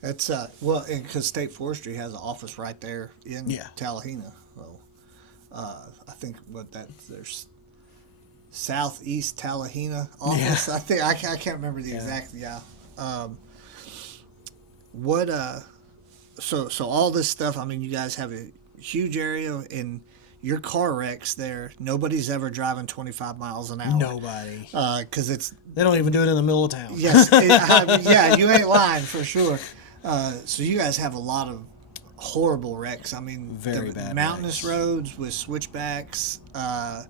That's, and because state forestry has an office right there in Tallahassee. So, I think there's Southeast Tallahassee office. Yeah. I can't remember the exact, so all this stuff, I mean, you guys have a huge area, and your car wrecks there, nobody's ever driving 25 miles an hour. Nobody. Because they don't even do it in the middle of town. Yes. You ain't lying for sure. So you guys have a lot of horrible wrecks. I mean, very bad mountainous wrecks. Roads with switchbacks. How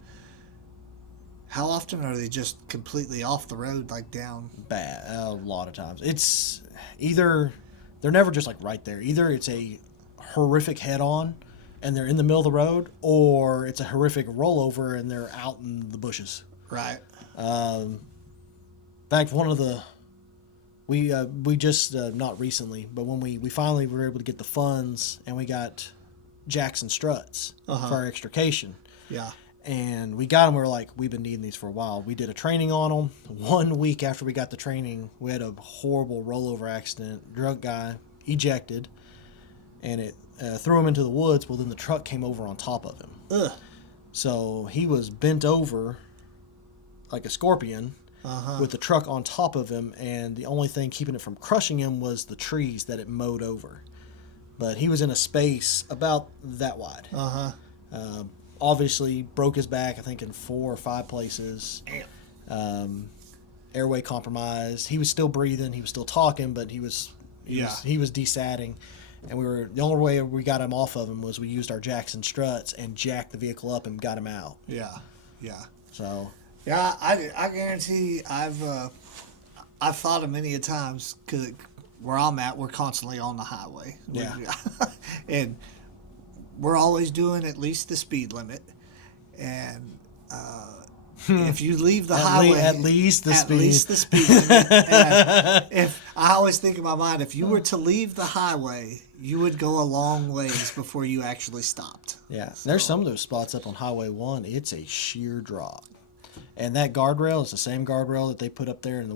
often are they just completely off the road, like down? Bad. A lot of times. It's either they're never just like right there. Either it's a horrific head-on and they're in the middle of the road, or it's a horrific rollover and they're out in the bushes. Right. In fact, one of the we just not recently, but when we finally were able to get the funds and we got Jackson struts for our extrication. Yeah. And we got them. We were like, we've been needing these for a while. We did a training on them. 1 week after we got the training, we had a horrible rollover accident. Drunk guy ejected, and it threw him into the woods. Well, then the truck came over on top of him. Ugh. So he was bent over like a scorpion with the truck on top of him, and the only thing keeping it from crushing him was the trees that it mowed over. But he was in a space about that wide. Obviously broke his back, I think, in 4 or 5 places. airway compromised. He was still breathing. He was still talking, but he was desatting. And the only way we got him off of him was we used our Jackson struts and jacked the vehicle up and got him out. Yeah, yeah. So. Yeah, I guarantee I've thought of many a times, because where I'm at, we're constantly on the highway. Yeah. And we're always doing at least the speed limit. And if you leave the highway... At least the speed limit. And if I always think in my mind, if you were to leave the highway, you would go a long ways before you actually stopped. Yeah. So. There's some of those spots up on Highway 1. It's a sheer drop. And that guardrail is the same guardrail that they put up there in the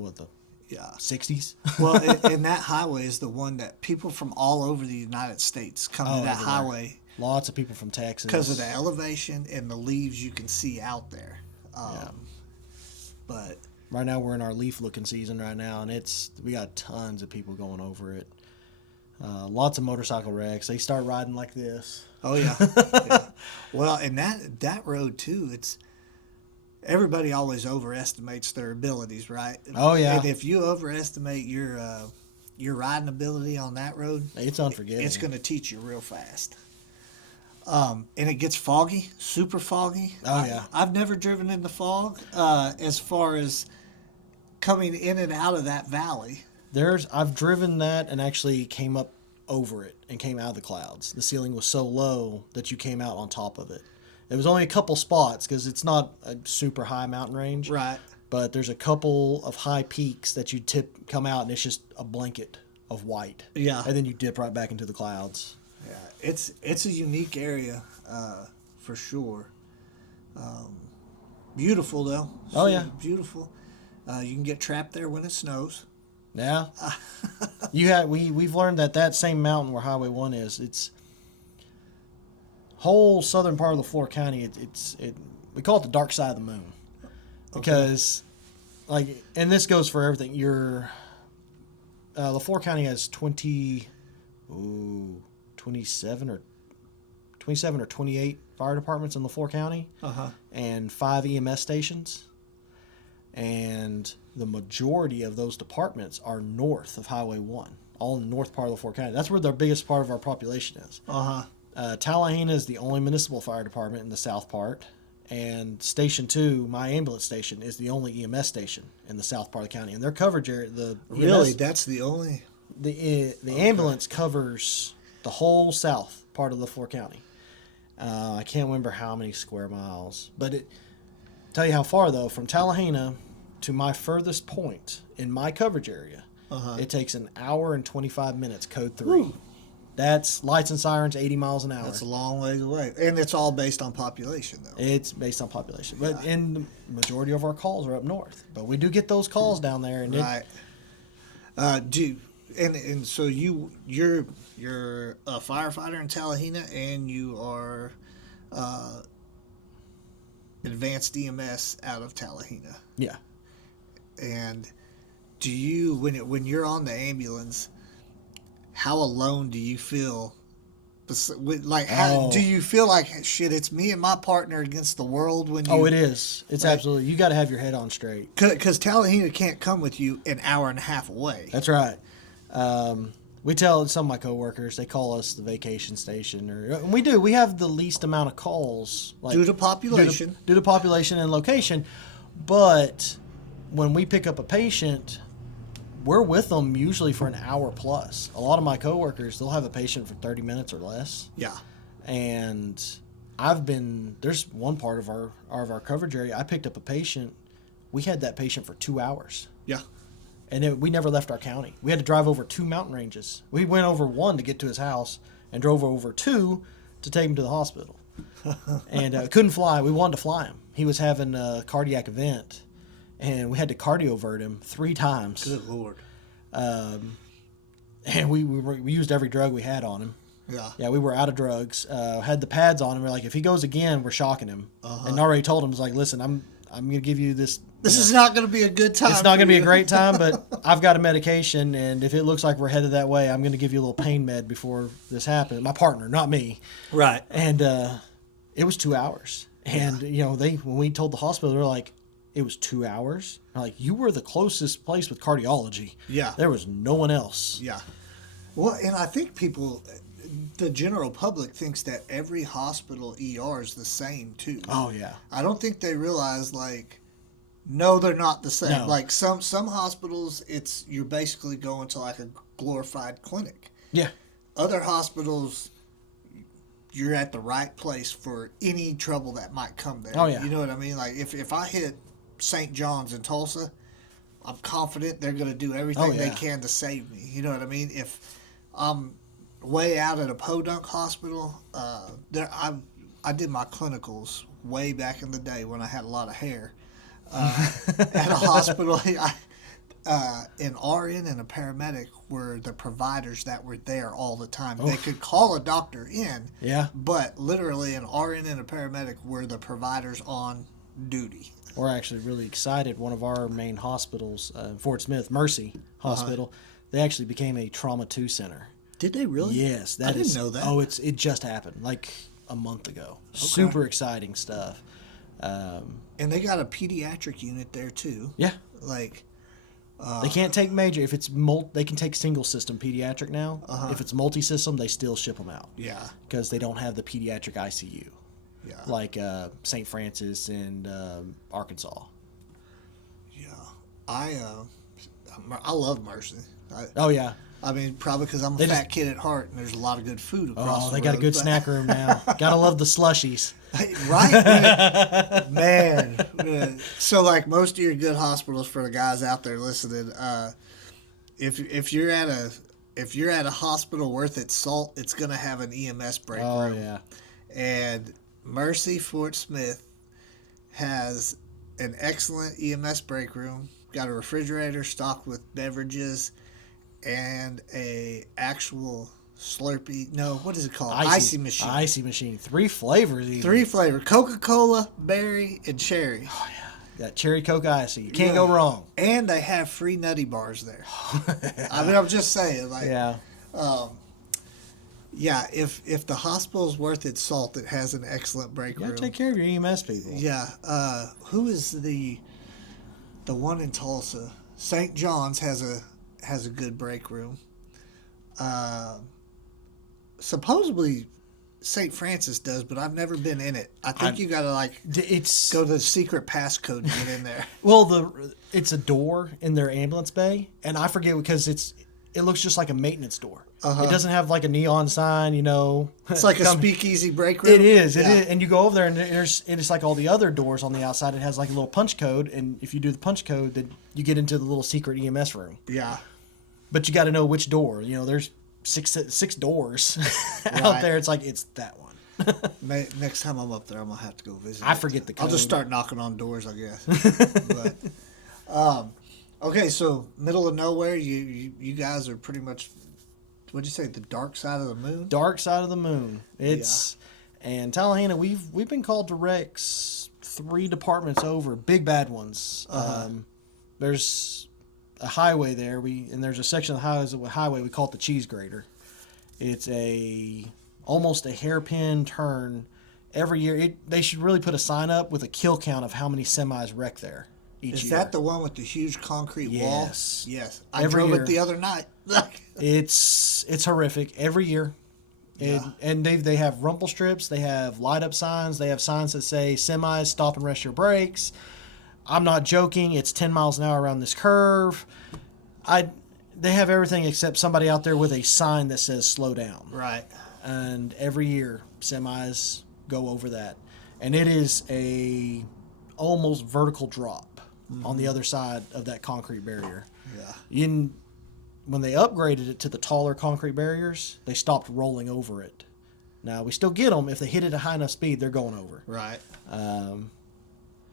60s. Well, and that highway is the one that people from all over the United States come to that highway. Lots of people from Texas. Because of the elevation and the leaves you can see out there. But right now we're in our leaf looking season right now, and we got tons of people going over it. Lots of motorcycle wrecks. They start riding like this. Oh, yeah. Yeah. Well, and that road, too, everybody always overestimates their abilities, right? Oh, yeah. And if you overestimate your riding ability on that road, it's unforgiving. It's going to teach you real fast. And it gets foggy, super foggy. Oh, yeah. I've never driven in the fog as far as coming in and out of that valley. I've driven that and actually came up over it and came out of the clouds. The ceiling was so low that you came out on top of it. There was only a couple spots because it's not a super high mountain range. Right. But there's a couple of high peaks that you come out and it's just a blanket of white. Yeah. And then you dip right back into the clouds. Yeah. It's a unique area for sure. Beautiful though. Oh, yeah. Beautiful. You can get trapped there when it snows. Yeah. We've learned that same mountain where Highway 1 is, it's whole southern part of LeFlore County, we call it the dark side of the moon. Because, and this goes for everything. LeFlore County has 27 or 28 fire departments in LeFlore County, and 5 EMS stations. And the majority of those departments are north of Highway 1, all in the north part of LeFlore County. That's where the biggest part of our population is. Tallahassee is the only municipal fire department in the south part, and Station 2, my ambulance station, is the only EMS station in the south part of the county. And their coverage area, that's the only... The ambulance covers the whole south part of LeFlore County. I can't remember how many square miles, but tell you how far though, from Tallahassee to my furthest point in my coverage area, it takes an hour and 25 minutes, code 3. Woo. That's lights and sirens, 80 miles an hour. That's a long ways away. And it's all based on population, though. It's based on population. But and the majority of our calls are up north. But we do get those calls down there. And right. And so you're a firefighter in Tallahassee, and you are advanced EMS out of Tallahassee. Yeah. And do you, when you're on the ambulance, how alone do you feel? Do you feel like, shit, it's me and my partner against the world when you... Oh, it is. It's absolutely... You got to have your head on straight. Because Tallahassee can't come with you an hour and a half away. That's right. We tell some of my coworkers, they call us the vacation station. And we do. We have the least amount of calls. Due to population. Due to population and location. But when we pick up a patient... We're with them usually for an hour plus. A lot of my coworkers, they'll have a patient for 30 minutes or less. Yeah. And there's one part of our coverage area, I picked up a patient. We had that patient for 2 hours. Yeah. And we never left our county. We had to drive over 2 mountain ranges. We went over 1 to get to his house and drove over 2 to take him to the hospital. And couldn't fly. We wanted to fly him. He was having a cardiac event. And we had to cardiovert him 3 times. Good Lord. And we used every drug we had on him. Yeah. Yeah, we were out of drugs. Had the pads on him. We're like, if he goes again, we're shocking him. And already told him, was like, listen, I'm going to give you this. This is not going to be a good time. It's not going to be a great time, but I've got a medication, and if it looks like we're headed that way, I'm going to give you a little pain med before this happens. My partner, not me. Right. And it was 2 hours. And, when we told the hospital, they're like, It was 2 hours. Like, you were the closest place with cardiology. Yeah. There was no one else. Yeah. Well, and I think the general public thinks that every hospital ER is the same too. Oh, yeah. I don't think they realize, like, no, they're not the same. No. Like some hospitals, you're basically going to like a glorified clinic. Yeah. Other hospitals, you're at the right place for any trouble that might come there. Oh, yeah. You know what I mean? Like if I hit St. John's in Tulsa, I'm confident they're going to do everything they can to save me. You know what I mean? If I'm way out at a podunk hospital, I did my clinicals way back in the day when I had a lot of hair. At a hospital, an RN and a paramedic were the providers that were there all the time. They could call a doctor in, but literally an RN and a paramedic were the providers on duty. We're actually really excited. One of our main hospitals, Fort Smith Mercy Hospital, they actually became a Trauma 2 center. Did they really? Yes. I didn't know that. Oh, it just happened like a month ago. Okay. Super exciting stuff. And they got a pediatric unit there too. Yeah. Like they can't take major. If it's they can take single system pediatric now. If it's multi-system, they still ship them out. Yeah. Because they don't have the pediatric ICU. Yeah. Like St. Francis and Arkansas. Yeah. I love Mercy. Oh yeah. I mean, probably because I'm a fat kid at heart, and there's a lot of good food across the road. They got a good snack room now. Gotta love the slushies. Right, man. So, like most of your good hospitals, for the guys out there listening, if you're at a hospital worth its salt, it's gonna have an EMS break room. Oh yeah. And Mercy Fort Smith has an excellent EMS break room. Got a refrigerator stocked with beverages. And a actual Slurpee. No, what is it called? Icy machine. Icy machine. 3 flavors. Even. 3 flavors: Coca-Cola, berry, and cherry. Oh yeah. Got cherry Coke Icy. You can't go wrong. And they have free Nutty Bars there. I mean, I'm just saying, like, If the hospital's worth its salt, it has an excellent break room. Take care of your EMS people. Yeah. Who is the one in Tulsa? St. John's has a good break room. Supposedly St. Francis does, but I've never been in it. I think you gotta go to the secret passcode to get in there. Well, it's a door in their ambulance bay, and I forget because it looks just like a maintenance door. It doesn't have like a neon sign, you know. It's like a speakeasy break room. It is, and you go over there, and it's like all the other doors on the outside. It has like a little punch code, and if you do the punch code, then you get into the little secret EMS room. Yeah. But you got to know which door. You know, there's six doors out there. It's like, it's that one. Next time I'm up there, I'm gonna have to go visit. I forget the code. I'll just start knocking on doors, I guess. But okay, so middle of nowhere, you guys are pretty much, what'd you say, the dark side of the moon? Dark side of the moon. And Tallahassee, we've been called to wrecks 3 departments over, big bad ones. There's a highway there. And there's a section of the highway we call it the cheese grater. It's almost a hairpin turn every year. They should really put a sign up with a kill count of how many semis wreck there each year. Is that the one with the huge concrete wall? Yes. I drove it the other night. It's horrific every year. And they have rumple strips. They have light up signs. They have signs that say semis, stop and rest your brakes. I'm not joking. It's 10 miles an hour around this curve. They have everything except somebody out there with a sign that says slow down. Right. And every year, semis go over that. And it is a almost vertical drop on the other side of that concrete barrier. Yeah. When they upgraded it to the taller concrete barriers, they stopped rolling over it. Now, we still get them. If they hit it at a high enough speed, they're going over. Right.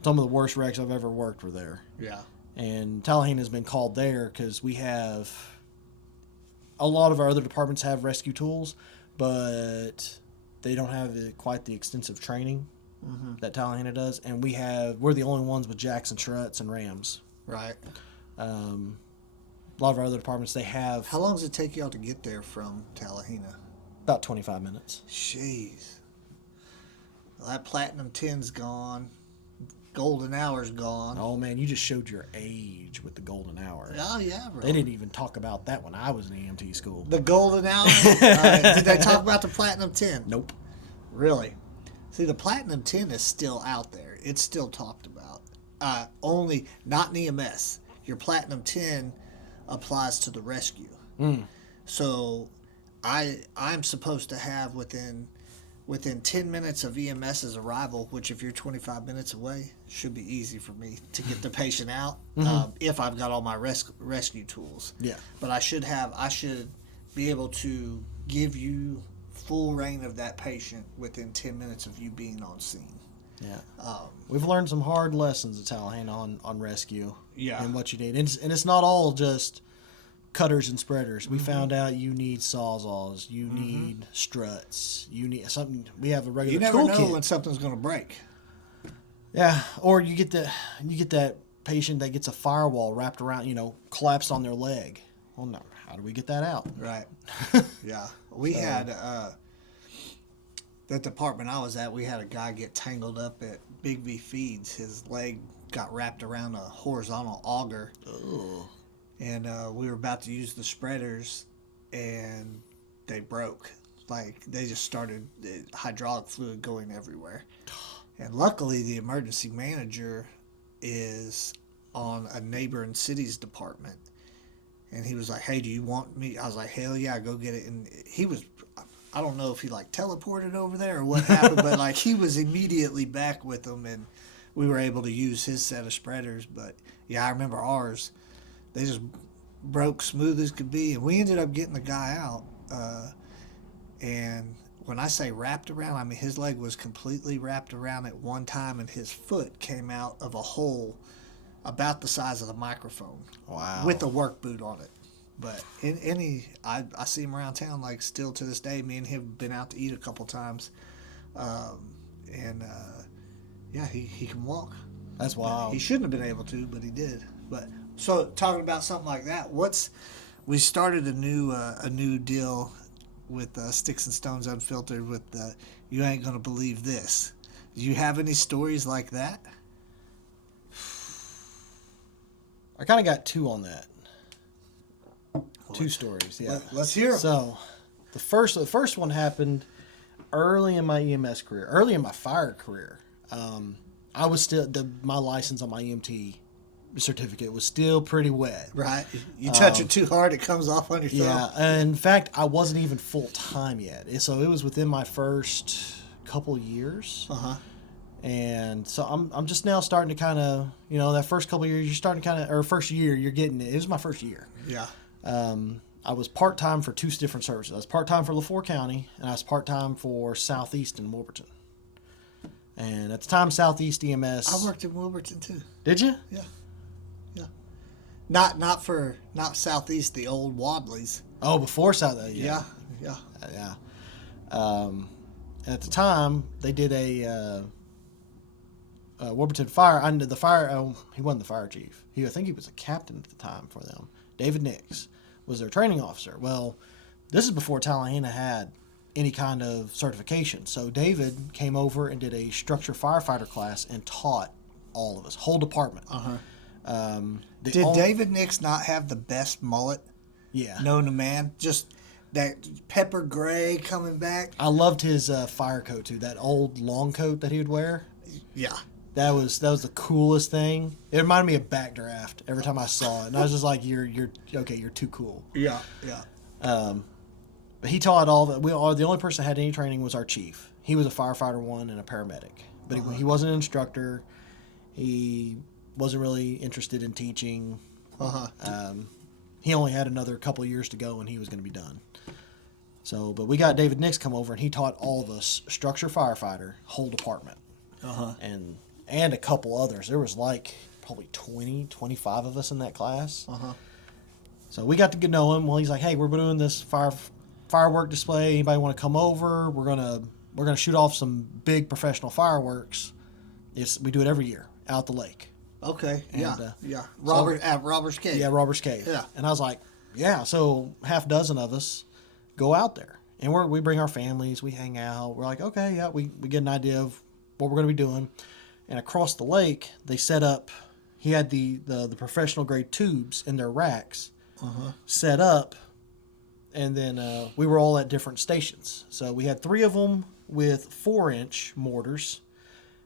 Some of the worst wrecks I've ever worked were there. Yeah. And Tallahassee has been called there because we have a lot of our other departments have rescue tools, but they don't have quite the extensive training that Tallahassee does. And we're the only ones with jacks and struts and rams. Right. A lot of our other departments, they have. How long does it take y'all to get there from Tallahassee? About 25 minutes. Jeez. Well, that platinum tin's gone. golden hour's gone. Oh man, you just showed your age with the golden hour. Oh yeah, bro. They didn't even talk about that when I was in EMT school. The golden hour. Did they talk about the platinum 10? Nope. Really? See, the platinum 10 is still out there. It's still talked about. Only not in EMS. Your platinum 10 applies to the rescue. So I'm supposed to have within 10 minutes of EMS's arrival, which if you're 25 minutes away, should be easy for me to get the patient out if I've got all my rescue tools. Yeah. But I should be able to give you full reign of that patient within 10 minutes of you being on scene. Yeah. We've learned some hard lessons at Tallahassee on rescue. Yeah. And what you need. And it's not all just cutters and spreaders. We found out you need sawzalls, you need struts, you need something. We have a regular You never know toolkit. when something's going to break. Yeah, or you get that patient that gets a firewall wrapped around, collapsed on their leg. Well, no, how do we get that out? Right. Yeah. We had that department I was at. We had a guy get tangled up at Big V Feeds. His leg got wrapped around a horizontal auger. Oh. And we were about to use the spreaders, and they broke. Like, they just started hydraulic fluid going everywhere. And luckily, the emergency manager is on a neighboring city's department. And he was like, hey, do you want me? I was like, hell yeah, go get it. And he was, I don't know if he, teleported over there or what happened, but, he was immediately back with them, and we were able to use his set of spreaders. But, yeah, I remember ours. They just broke smooth as could be, and we ended up getting the guy out. And when I say wrapped around, I mean his leg was completely wrapped around at one time, and his foot came out of a hole about the size of the microphone. Wow. With a work boot on it. But I see him around town, still to this day. Me and him have been out to eat a couple times. Yeah, he can walk. That's wild. He shouldn't have been able to, but he did. But so talking about something like that, we started a new deal with Sticks and Stones Unfiltered with You Ain't Gonna Believe This. Do you have any stories like that? I kind of got two on that. Two stories, yeah. Let's hear them. So, the first one happened early in my EMS career, early in my fire career. I was still my license on my EMT certificate was still pretty wet. Right. You touch it too hard, it comes off on your thumb. Yeah, and in fact, I wasn't even full time yet, so it was within my first couple years. And so I'm just now starting to kind of, that first couple of years, you're starting to kind of, or first year, you're getting it. It was my first year. Yeah. I was part-time for two different services. I was part-time for LeFlore County, and I was part-time for Southeast in Wilburton. And at the time, Southeast EMS... I worked in Wilburton, too. Did you? Yeah. Yeah. Not Southeast, the old Wadleys. Oh, before Southeast. Yeah. Yeah. Yeah. And at the time, they did a Wilburton fire. He wasn't the fire chief. I think he was a captain at the time for them. David Nix was their training officer. Well, this is before Tallahassee had any kind of certification. So David came over and did a structure firefighter class and taught all of us, whole department. Did David Nix not have the best mullet known to man? Just that pepper gray coming back. I loved his fire coat too. That old long coat that he would wear. Yeah. That was the coolest thing. It reminded me of Backdraft every time I saw it, and I was just like, "You're okay. You're too cool." Yeah, yeah. But he taught all that. The only person that had any training was our chief. He was a firefighter one and a paramedic, but he wasn't an instructor. He wasn't really interested in teaching. He only had another couple of years to go, and he was going to be done. So, but we got David Nix come over, and he taught all of us structure firefighter, whole department, and a couple others. There was probably 20, 25 of us in that class. So we got to get to know him. Well, he's like, "Hey, we're doing this firework display. Anybody want to come over? We're gonna shoot off some big professional fireworks. We do it every year out the lake." Okay. And, yeah. At Robert's Cave. Yeah, Robert's Cave. Yeah. And I was like, yeah. So half dozen of us go out there, and we bring our families. We hang out. We're like, okay, yeah. We get an idea of what we're going to be doing, And across the lake, they set up. He had the professional grade tubes in their racks set up, and then we were all at different stations. So we had 3 of them with 4-inch mortars,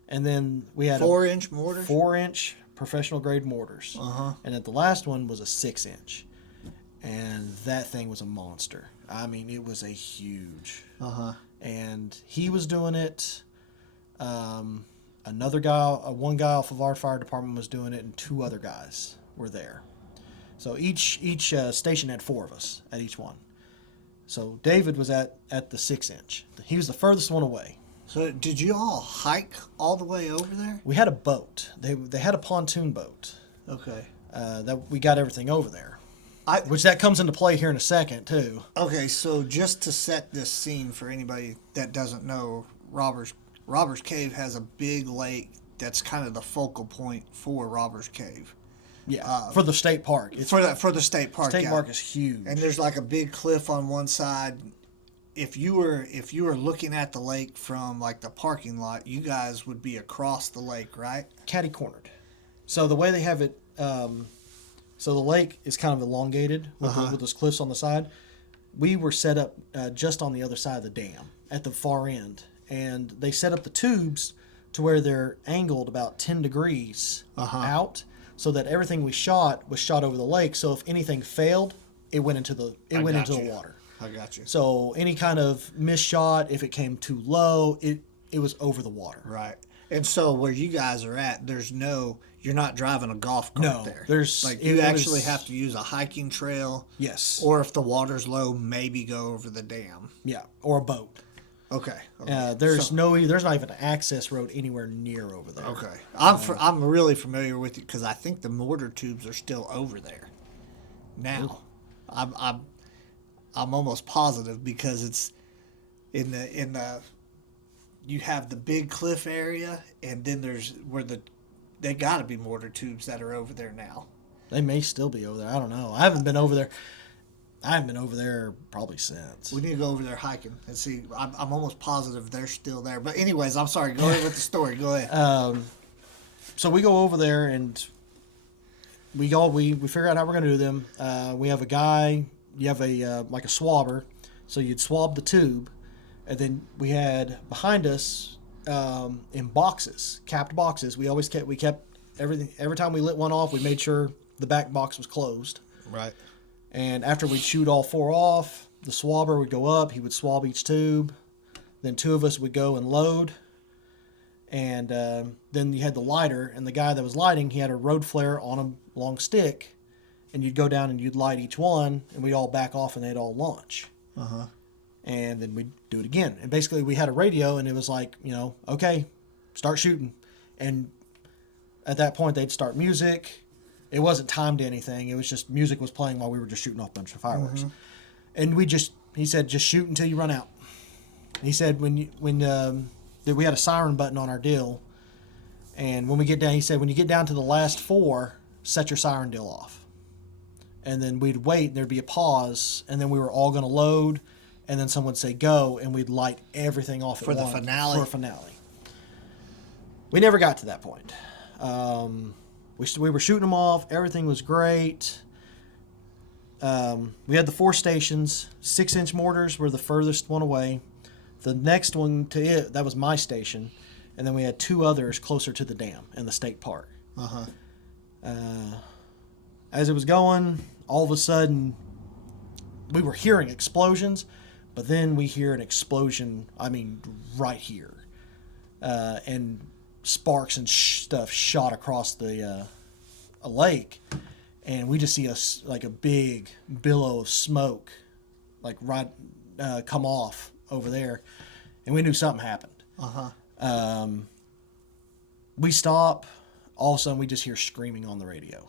and then we had 4-inch mortars. 4-inch professional grade mortars, and then the last one was a 6-inch, and that thing was a monster. I mean, it was a huge. And he was doing it. Another guy, one guy off of our fire department was doing it, and 2 other guys were there. So each station had 4 of us at each one. So David was at the 6-inch. He was the furthest one away. So did you all hike all the way over there? We had a boat. They had a pontoon boat. Okay. That we got everything over there. Which that comes into play here in a second too. Okay, so just to set this scene for anybody that doesn't know, Robbers Cave has a big lake that's kind of the focal point for Robbers Cave. Yeah, for the state park. For the state park. State park is huge, and there's like a big cliff on one side. If you were looking at the lake from like the parking lot, you guys would be across the lake, right? Catty cornered. So the way they have it, so the lake is kind of elongated with those cliffs on the side. We were set up just on the other side of the dam at the far end. And they set up the tubes to where they're angled about 10 degrees out, so that everything we shot was shot over the lake. So if anything failed, it went into the water. I got you. So any kind of missed shot, if it came too low, it was over the water. Right. And so where you guys are at, you're not driving a golf cart there. There's like you actually have to use a hiking trail. Yes. Or if the water's low, maybe go over the dam. Yeah, or a boat. Okay. There's not even an access road anywhere near over there. Okay. I'm really familiar with it because I think the mortar tubes are still over there now. I'm almost positive because it's in the you have the big cliff area, and then there's where they got to be mortar tubes that are over there now. They may still be over there. I don't know. I haven't been over there. Probably since. We need to go over there hiking and see. I'm almost positive they're still there. But anyways, I'm sorry. Go ahead with the story. Go ahead. So we go over there and we figure out how we're going to do them. We have a guy. You have like a swabber, so you'd swab the tube, and then we had behind us in boxes, capped boxes. We kept everything. Every time we lit one off, we made sure the back box was closed. Right. And after we'd shoot all 4 off, the swabber would go up. He would swab each tube. Then 2 of us would go and load. And then you had the lighter. And the guy that was lighting, he had a road flare on a long stick. And you'd go down and you'd light each one. And we'd all back off and they'd all launch. And then we'd do it again. And basically we had a radio and it was like, okay, start shooting. And at that point they'd start music. It wasn't timed to anything. It was just music was playing while we were just shooting off a bunch of fireworks. And he said, just shoot until you run out. And he said, we had a siren button on our deal. And when we get down, he said, when you get down to the last 4, set your siren deal off. And then we'd wait, and there'd be a pause, and then we were all going to load, and then someone would say go, and we'd light everything off for the finale. For a finale. We never got to that point. We were shooting them off. Everything was great. We had the 4 stations. 6-inch mortars were the furthest one away. The next one to it, that was my station. And then we had 2 others closer to the dam in the state park. As it was going, all of a sudden, we were hearing explosions. But then we hear an explosion, right here. And sparks and stuff shot across a lake, and we just see a big billow of smoke come off over there, and we knew something happened. We stop. All of a sudden we just hear screaming on the radio,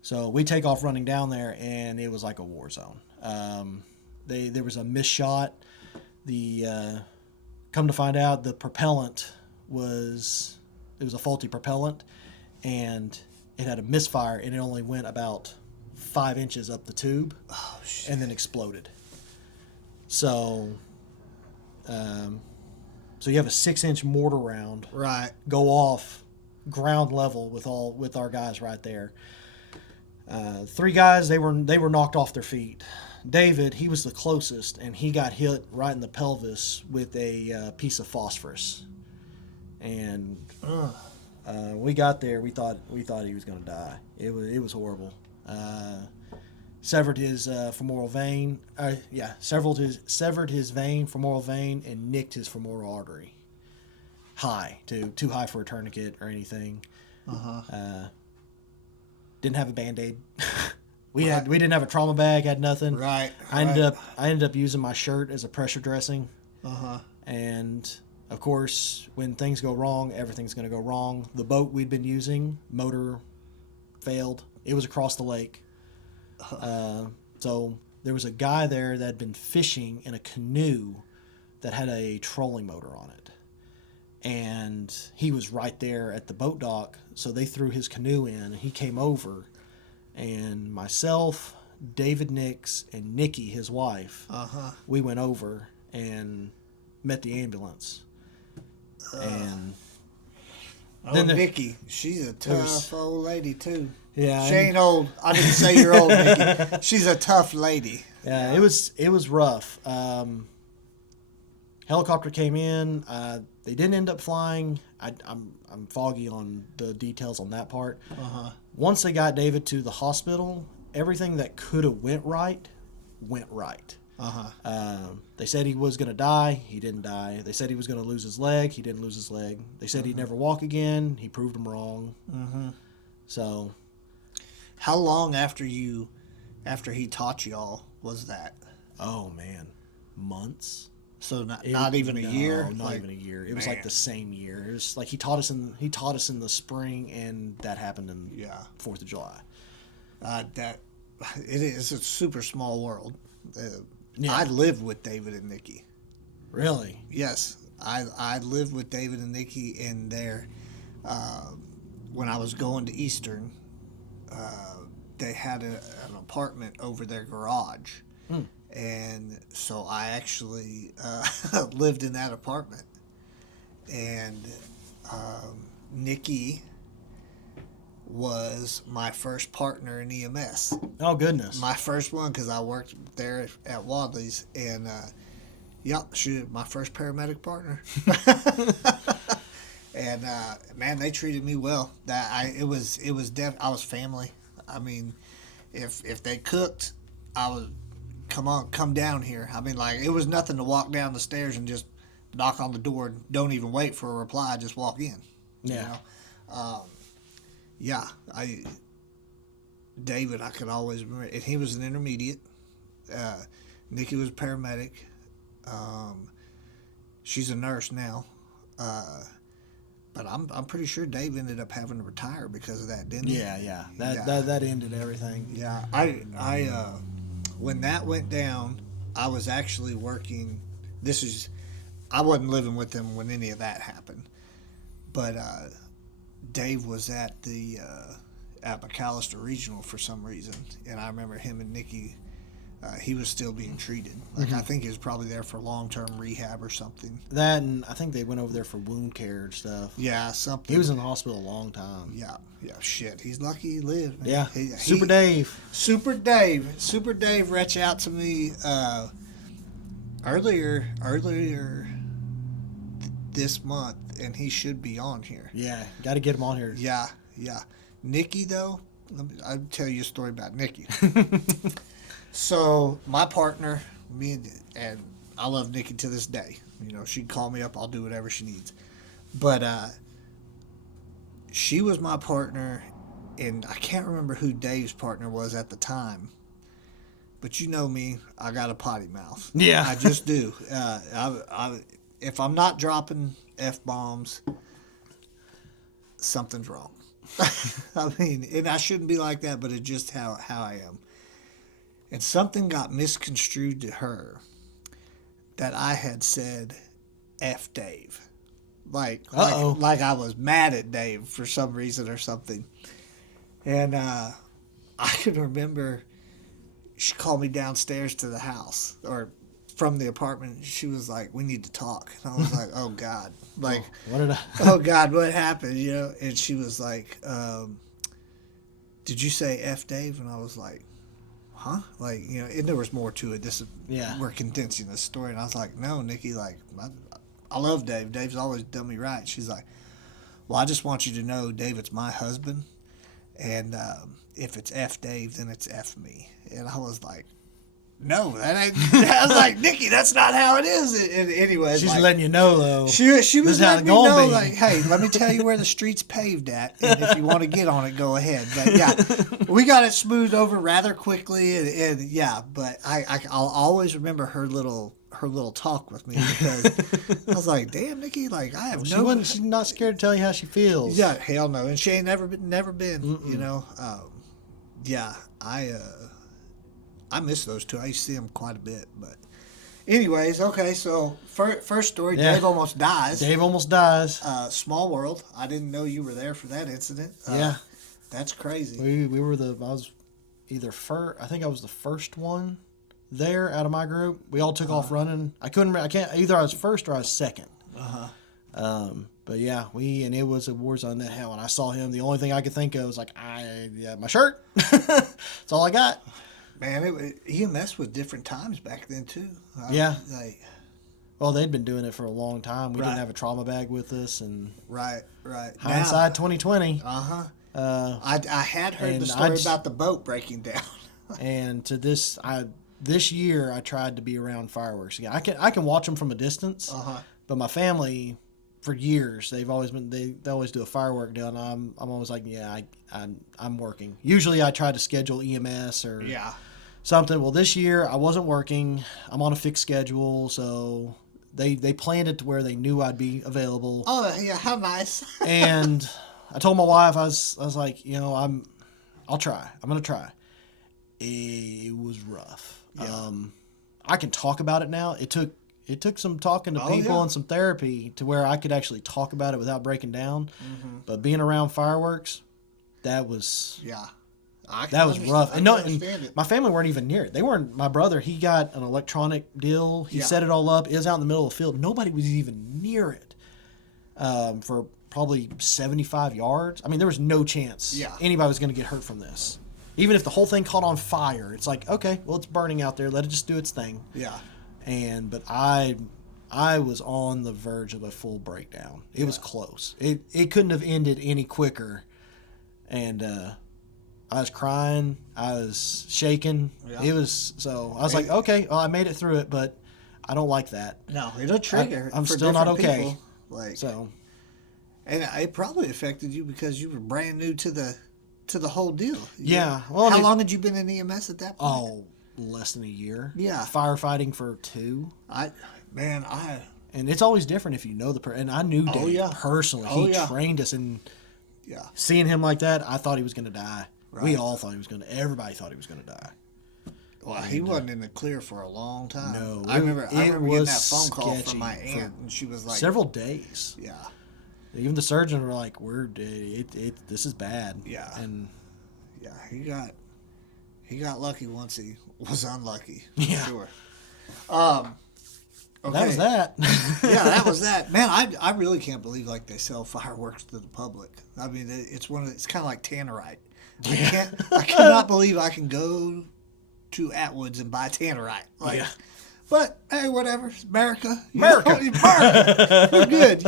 so we take off running down there, and it was like a war zone. There was a missed shot. Come to find out, the propellant was a faulty propellant, and it had a misfire, and it only went about 5 inches up the tube, and then exploded. So So you have a 6-inch mortar round Right. go off ground level with our guys right there. 3 guys, they were knocked off their feet. David, he was the closest, and he got hit right in the pelvis with a piece of phosphorus. And we got there, we thought he was going to die. It was horrible. Severed his femoral vein. Severed his femoral vein, and nicked his femoral artery. Too high for a tourniquet or anything. Didn't have a Band-Aid. We didn't have a trauma bag. Had nothing. Right. I ended up using my shirt as a pressure dressing. And of course, when things go wrong, everything's going to go wrong. The boat we'd been using, motor failed. It was across the lake. So there was a guy there that had been fishing in a canoe that had a trolling motor on it. And he was right there at the boat dock, so they threw his canoe in, and he came over, and myself, David Nix, and Nikki, his wife, we went over and met the ambulance. And then Nikki, she's a tough old lady too. Yeah, she ain't old. I didn't say you're old, Nikki. She's a tough lady. Yeah, it was rough. Helicopter came in. They didn't end up flying. I'm foggy on the details on that part. Once they got David to the hospital, everything that could have went right. They said he was going to die. He didn't die. They said he was going to lose his leg. He didn't lose his leg. They said he'd never walk again. He proved them wrong. So, how long after he taught y'all was that? Oh man, months. So not even a year. Not even a year. It was like the same year. It was like he taught us in the spring, and that happened in 4th of July. It is a super small world. I lived with David and Nikki. Really? Yes, I lived with David and Nikki in there. When I was going to Eastern, they had an apartment over their garage. And so I actually lived in that apartment. And Nikki was my first partner in EMS. Oh, goodness. My first one, because I worked there at Wadley's. And, she was my first paramedic partner. And, man, they treated me well. I was family. I mean, if they cooked, I was... Come down here. I mean, like, it was nothing to walk down the stairs and just knock on the door and don't even wait for a reply, just walk in. Yeah. You know? David, I could always remember, and he was an intermediate. Nikki was a paramedic. She's a nurse now. But I'm pretty sure Dave ended up having to retire because of that, didn't he? Yeah. That ended everything. Yeah. When that went down, I was actually working. I wasn't living with them when any of that happened, but Dave was at McAllister Regional for some reason, and I remember him and Nikki. He was still being treated. I think he was probably there for long-term rehab or something. That, and I think they went over there for wound care and stuff. Yeah, something. He was in the hospital a long time. Yeah, shit. He's lucky he lived, man. Yeah, Super Dave reached out to me earlier this month, and he should be on here. Yeah, got to get him on here. Yeah. Nikki, though, I'll tell you a story about Nikki. So my partner, and I love Nikki to this day. You know, she'd call me up, I'll do whatever she needs. But she was my partner, and I can't remember who Dave's partner was at the time. But you know me, I got a potty mouth. Yeah. I just do. If I'm not dropping F-bombs, something's wrong. I mean, and I shouldn't be like that, but it's just how I am. And something got misconstrued to her that I had said F Dave. Like I was mad at Dave for some reason or something. And I can remember she called me downstairs to the house. Or from the apartment. She was like, "We need to talk." And I was like, "Oh God!" Like, What did I? "Oh God, what happened?" And she was like, "Did you say F Dave?" And I was like, "Huh?" Like, and there was more to it. We're condensing the story, and I was like, "No, Nikki, like, I love Dave. Dave's always done me right." She's like, "Well, I just want you to know, David's my husband, and if it's F Dave, then it's F me." And I was like, "No, that ain't." I was like, "Nikki, that's not how it is." And anyway, She's like, letting you know though. she was how letting it me gonna know, be. like, "Hey, let me tell you where the street's paved at, and if you want to get on it, go ahead." But yeah, we got it smoothed over rather quickly, and yeah. But I'll always remember her little talk with me, because I was like, "Damn, Nikki, like, I have She's not scared to tell you how she feels. Yeah, hell no, and she ain't never been. Yeah, I miss those two. I used to see them quite a bit, but anyways, okay. So first story, Yeah. Dave almost dies. Dave almost dies. Small world. I didn't know you were there for that incident. Yeah. That's crazy. We were I was either first. I think I was the first one there out of my group. We all took off running. I can't. Either I was first or I was second. But yeah, it was a war zone that hell. When I saw him, the only thing I could think of was like, my shirt. That's all I got. Man, EMS was different times back then too. Yeah. Like, well, they'd been doing it for a long time. We Right. didn't have a trauma bag with us, and right. hindsight 2020. I had heard and the story I just- about the boat breaking down. And to this year, I tried to be around fireworks again. I can watch them from a distance, but my family, for years, they've always been they always do a firework deal, and I'm always like, yeah, I'm working. Usually, I try to schedule EMS or something. Well, this year I wasn't working. I'm on a fixed schedule, so they planned it to where they knew I'd be available. Oh yeah, how nice. And I told my wife, I was like, I'll try. I'm gonna try. It was rough. Yeah. I can talk about it now. It took some talking to people and some therapy to where I could actually talk about it without breaking down. But being around fireworks, that was that was rough. And my family weren't even near it. They weren't. My brother, he got an electronic deal. He set it all up. It was out in the middle of the field. Nobody was even near it for probably 75 yards. I mean, there was no chance anybody was going to get hurt from this. Even if the whole thing caught on fire, it's like, okay, well, it's burning out there. Let it just do its thing. Yeah. But I was on the verge of a full breakdown. It was close. It couldn't have ended any quicker. And I was crying. I was shaking. Yeah. I was like, okay, well, I made it through it, but I don't like that. No, it'll trigger. I'm still not okay. People. And it probably affected you because you were brand new to the whole deal. Yeah. Well, how long had you been in EMS at that point? Oh, less than a year. Yeah. Firefighting for 2. And it's always different if you know the person. And I knew Dave personally. He trained us, and seeing him like that, I thought he was going to die. Right. We all thought he was going to. Everybody thought he was going to die. Well, he wasn't in the clear for a long time. No, I remember getting that phone call from my aunt, and she was like, several days. Yeah. Even the surgeon were like, this is bad. Yeah. And he got lucky once he was unlucky. Yeah. Sure. Okay. That was that. Yeah, that was that. Man, I really can't believe like they sell fireworks to the public. I mean, it's kind of like Tannerite. I cannot believe I can go to Atwoods and buy Tannerite. But hey, whatever. It's America. America. We're good,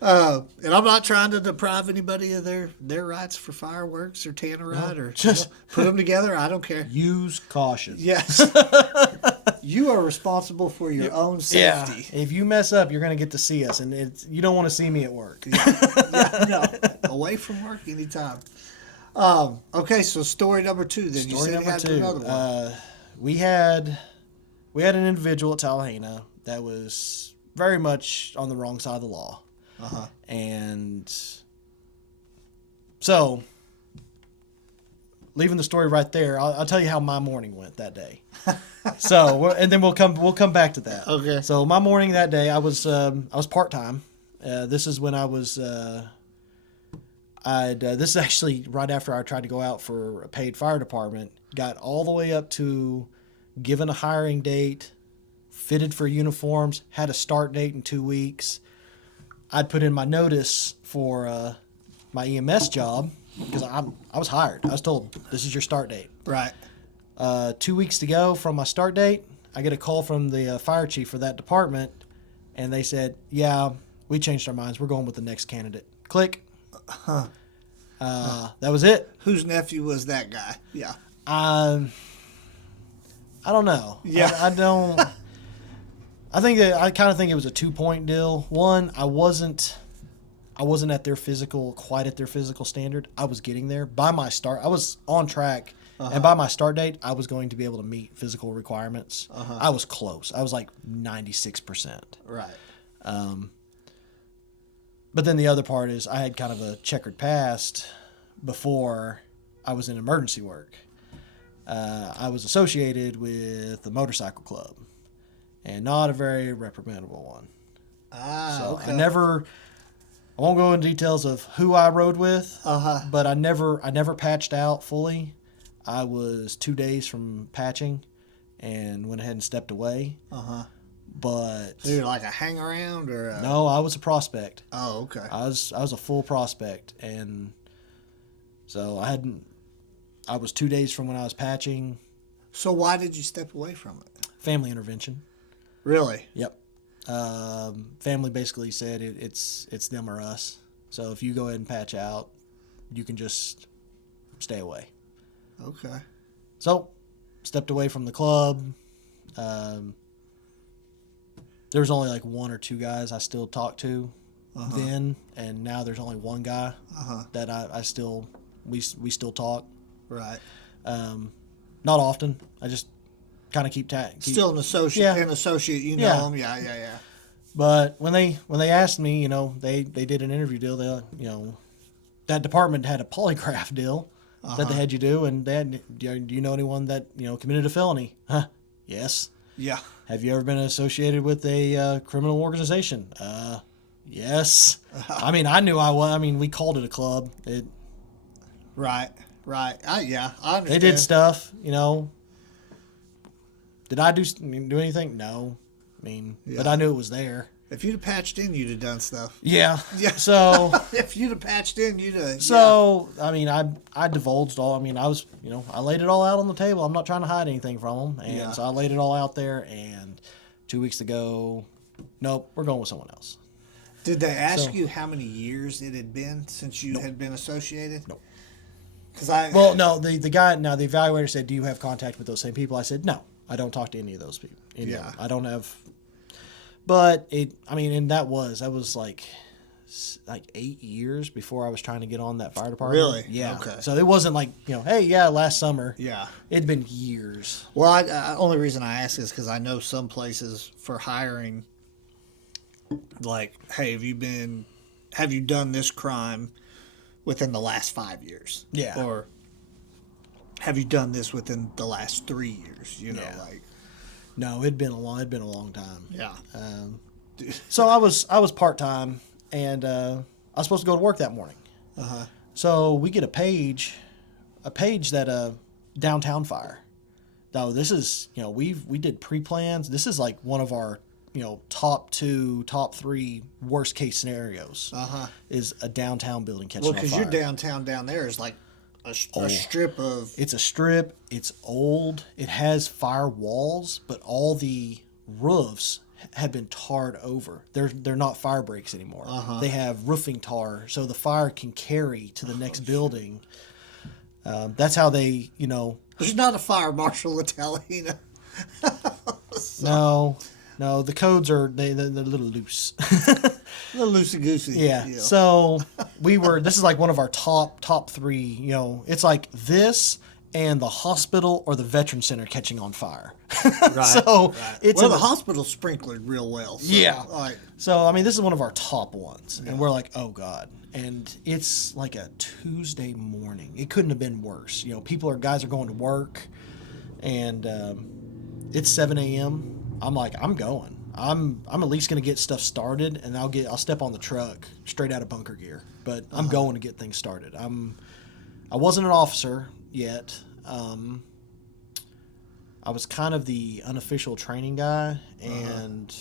And I'm not trying to deprive anybody of their rights for fireworks or Tannerite or just put them together. I don't care. Use caution. Yes. You are responsible for your own safety. Yeah. If you mess up, you're going to get to see us, and you don't want to see me at work. No. Away from work anytime. Okay, so story number 2. Then you said you had another one. We had an individual at Tallahassee that was very much on the wrong side of the law. And so, leaving the story right there, I'll tell you how my morning went that day. And then we'll come back to that. Okay. So my morning that day, I was part time. This is when I was. This is actually right after I tried to go out for a paid fire department. Got all the way up to given a hiring date fitted for uniforms, had a start date in 2 weeks. I'd put in my notice for my EMS job because I was hired. I was told, this is your start date. Right. 2 weeks to go from my start date, I get a call from the fire chief for that department, and they said, yeah, we changed our minds. We're going with the next candidate. Click. That was it. Whose nephew was that guy? Yeah. I don't know. Yeah. I don't. I kind of think it was a 2-point deal. One, I wasn't at their quite at their physical standard. I was getting there by my start. I was on track, and by my start date, I was going to be able to meet physical requirements. I was close. I was like 96%. Right. But then the other part is I had kind of a checkered past before I was in emergency work. I was associated with the motorcycle club, and not a very reprimandable one. Okay. I won't go into details of who I rode with, but I never patched out fully. I was 2 days from patching and went ahead and stepped away. But so you're like a hang around or no, I was a prospect. Oh, okay. I was a full prospect, and so I was 2 days from when I was patching. So why did you step away from it? Family intervention. Really? Yep. Family basically said it's them or us. So if you go ahead and patch out, you can just stay away. Okay. So stepped away from the club. There was only like 1 or 2 guys I still talked to then, and now there's only one guy that we still talk. Right. Not often. I just kind of keep still an associate. Yeah. An associate, you know him. Yeah. But when they asked me, they did an interview deal. They, that department had a polygraph deal that they had you do, and they had, do you know anyone that committed a felony? Yes. Yeah. Have you ever been associated with a criminal organization? Yes. I mean, I knew I was. I mean, we called it a club. Right. I understand. They did stuff. Did I do anything? No. I mean, but I knew it was there. If you'd have patched in, you'd have done stuff. Yeah. Yeah. So. If you'd have patched in, you'd have. So, I mean, I divulged all. I mean, I was, I laid it all out on the table. I'm not trying to hide anything from them. And so I laid it all out there. And 2 weeks ago, nope, we're going with someone else. Did they ask you how many years it had been since you had been associated? Nope. Well, no, the evaluator said, do you have contact with those same people? I said, no, I don't talk to any of those people. I don't have. But and that was like 8 years before I was trying to get on that fire department. Really? Yeah. Okay. So it wasn't like, hey, yeah, last summer. Yeah. It'd been years. Well, only reason I ask is because I know some places for hiring, like, hey, have you done this crime within the last 5 years? Yeah. Or have you done this within the last 3 years? Like. No, it'd been a long time. Yeah. So I was part-time, and I was supposed to go to work that morning. So we get a page that downtown fire. Now this is, we did pre-plans. This is like one of our, top 2, top 3 worst case scenarios. Is a downtown building catching on fire. Well, because your downtown down there is like a strip of. It's a strip. It's old. It has fire walls, but all the roofs had been tarred over. They're not fire breaks anymore. They have roofing tar, so the fire can carry to the next building. That's how they, There's not a fire marshal Italian. No, the codes are they're a little loose. A little loosey goosey. Yeah. So this is like one of our top 3. It's like this and the hospital or the veteran center catching on fire. Right. So it's the hospital's sprinklered real well. So, yeah. So this is one of our top ones, and we're like, oh god. And it's like a Tuesday morning. It couldn't have been worse. Guys are going to work, and it's 7 a.m. I'm like, I'm going. I'm at least going to get stuff started, and I'll step on the truck straight out of bunker gear. But I'm going to get things started. I wasn't an officer yet. I'm I was kind of the unofficial training guy, and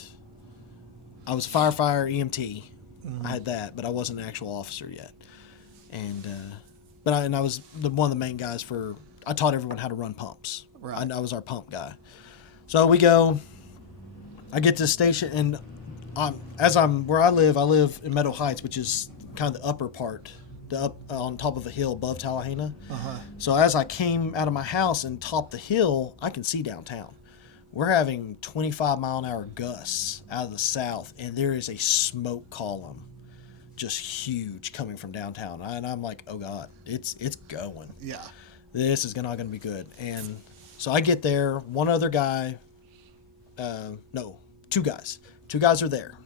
I was firefighter EMT. I had that, but I wasn't an actual officer yet. And I was one of the main guys for. I taught everyone how to run pumps. Right. I was our pump guy. So we go. I get to the station, and where I live in Meadow Heights, which is kind of the upper part, on top of a hill above Tallahassee. So as I came out of my house and topped the hill, I can see downtown. We're having 25-mile-an-hour gusts out of the south, and there is a smoke column, just huge, coming from downtown. And I'm like, oh God, it's going. Yeah. This is not going to be good. And so I get there. One other guy, two guys. Two guys are there.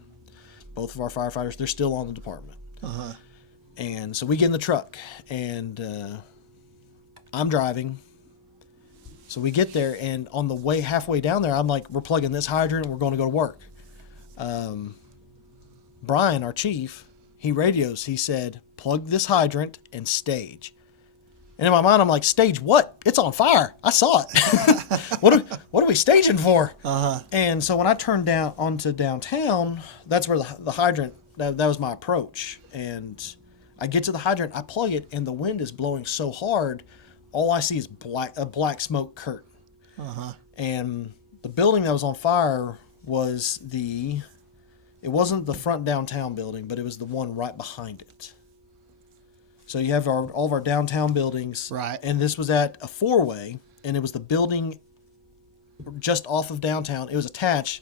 Both of our firefighters, they're still on the department. And so we get in the truck, and I'm driving. So we get there, and on the way, halfway down there, I'm like, we're plugging this hydrant, and we're going to go to work. Brian, our chief, he radios. He said, plug this hydrant and stage. And in my mind, I'm like, stage what? It's on fire. I saw it. What are we staging for? And so when I turned down onto downtown, that's where the hydrant, that was my approach. And I get to the hydrant, I plug it, and the wind is blowing so hard, all I see is a black smoke curtain. And the building that was on fire was it wasn't the front downtown building, but it was the one right behind it. So you have all of our downtown buildings. Right. And this was at a 4-way, and it was the building just off of downtown. It was attached.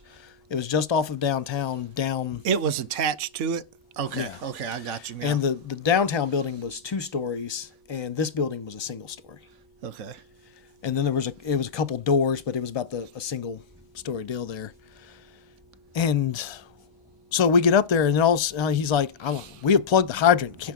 It was just off of downtown down. It was attached to it? Okay. Yeah. Okay, I got you now. And the downtown building was 2 stories, and this building was a single story. Okay. And then it was a couple doors, but it was about a single story deal there. And so we get up there, and then he's like, we have plugged the hydrant.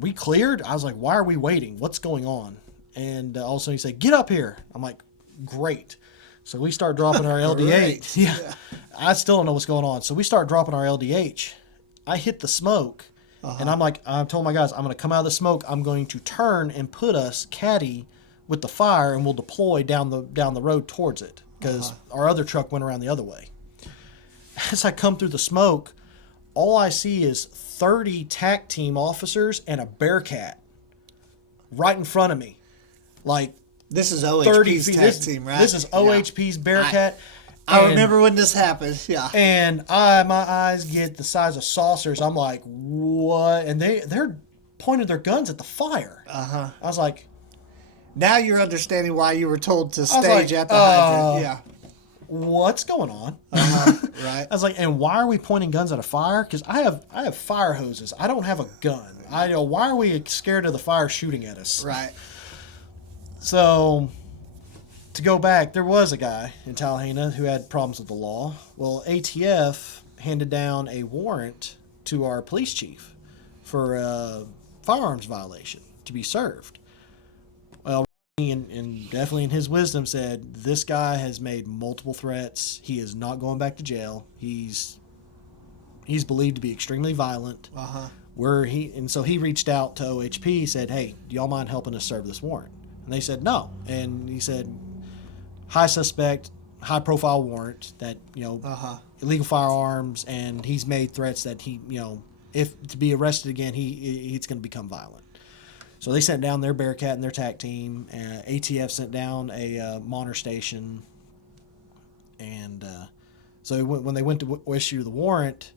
We cleared? I was like, why are we waiting? What's going on? And all of a sudden he said, get up here. I'm like, great. So we start dropping our LDH. Yeah. I still don't know what's going on. So we start dropping our LDH. I hit the smoke, and I told my guys, I'm going to come out of the smoke. I'm going to turn and put us caddy with the fire, and we'll deploy down the road towards it, because our other truck went around the other way. As I come through the smoke, all I see is 30 TAC team officers and a Bearcat right in front of me. Like, this is OHP's TAC team, right? This is OHP's Bearcat. I remember when this happened, yeah. And my eyes get the size of saucers. I'm like, what? And they're pointing their guns at the fire. I was like... Now you're understanding why you were told to stage at the hydrant. Yeah. What's going on? Right. I was like, and why are we pointing guns at a fire? Because I have fire hoses. I don't have a gun. Why are we scared of the fire shooting at us? Right. So, to go back, there was a guy in Tallahassee who had problems with the law. Well, ATF handed down a warrant to our police chief for a firearms violation to be served. Well, and definitely in his wisdom said, this guy has made multiple threats. He is not going back to jail. He's believed to be extremely violent. So he reached out to OHP, said, hey, do y'all mind helping us serve this warrant? And they said no. And he said, high suspect, high profile warrant that, illegal firearms, and he's made threats that he, if to be arrested again, he's going to become violent. So they sent down their Bearcat and their TAC team. ATF sent down a monitor station. And so when they went to issue the warrant,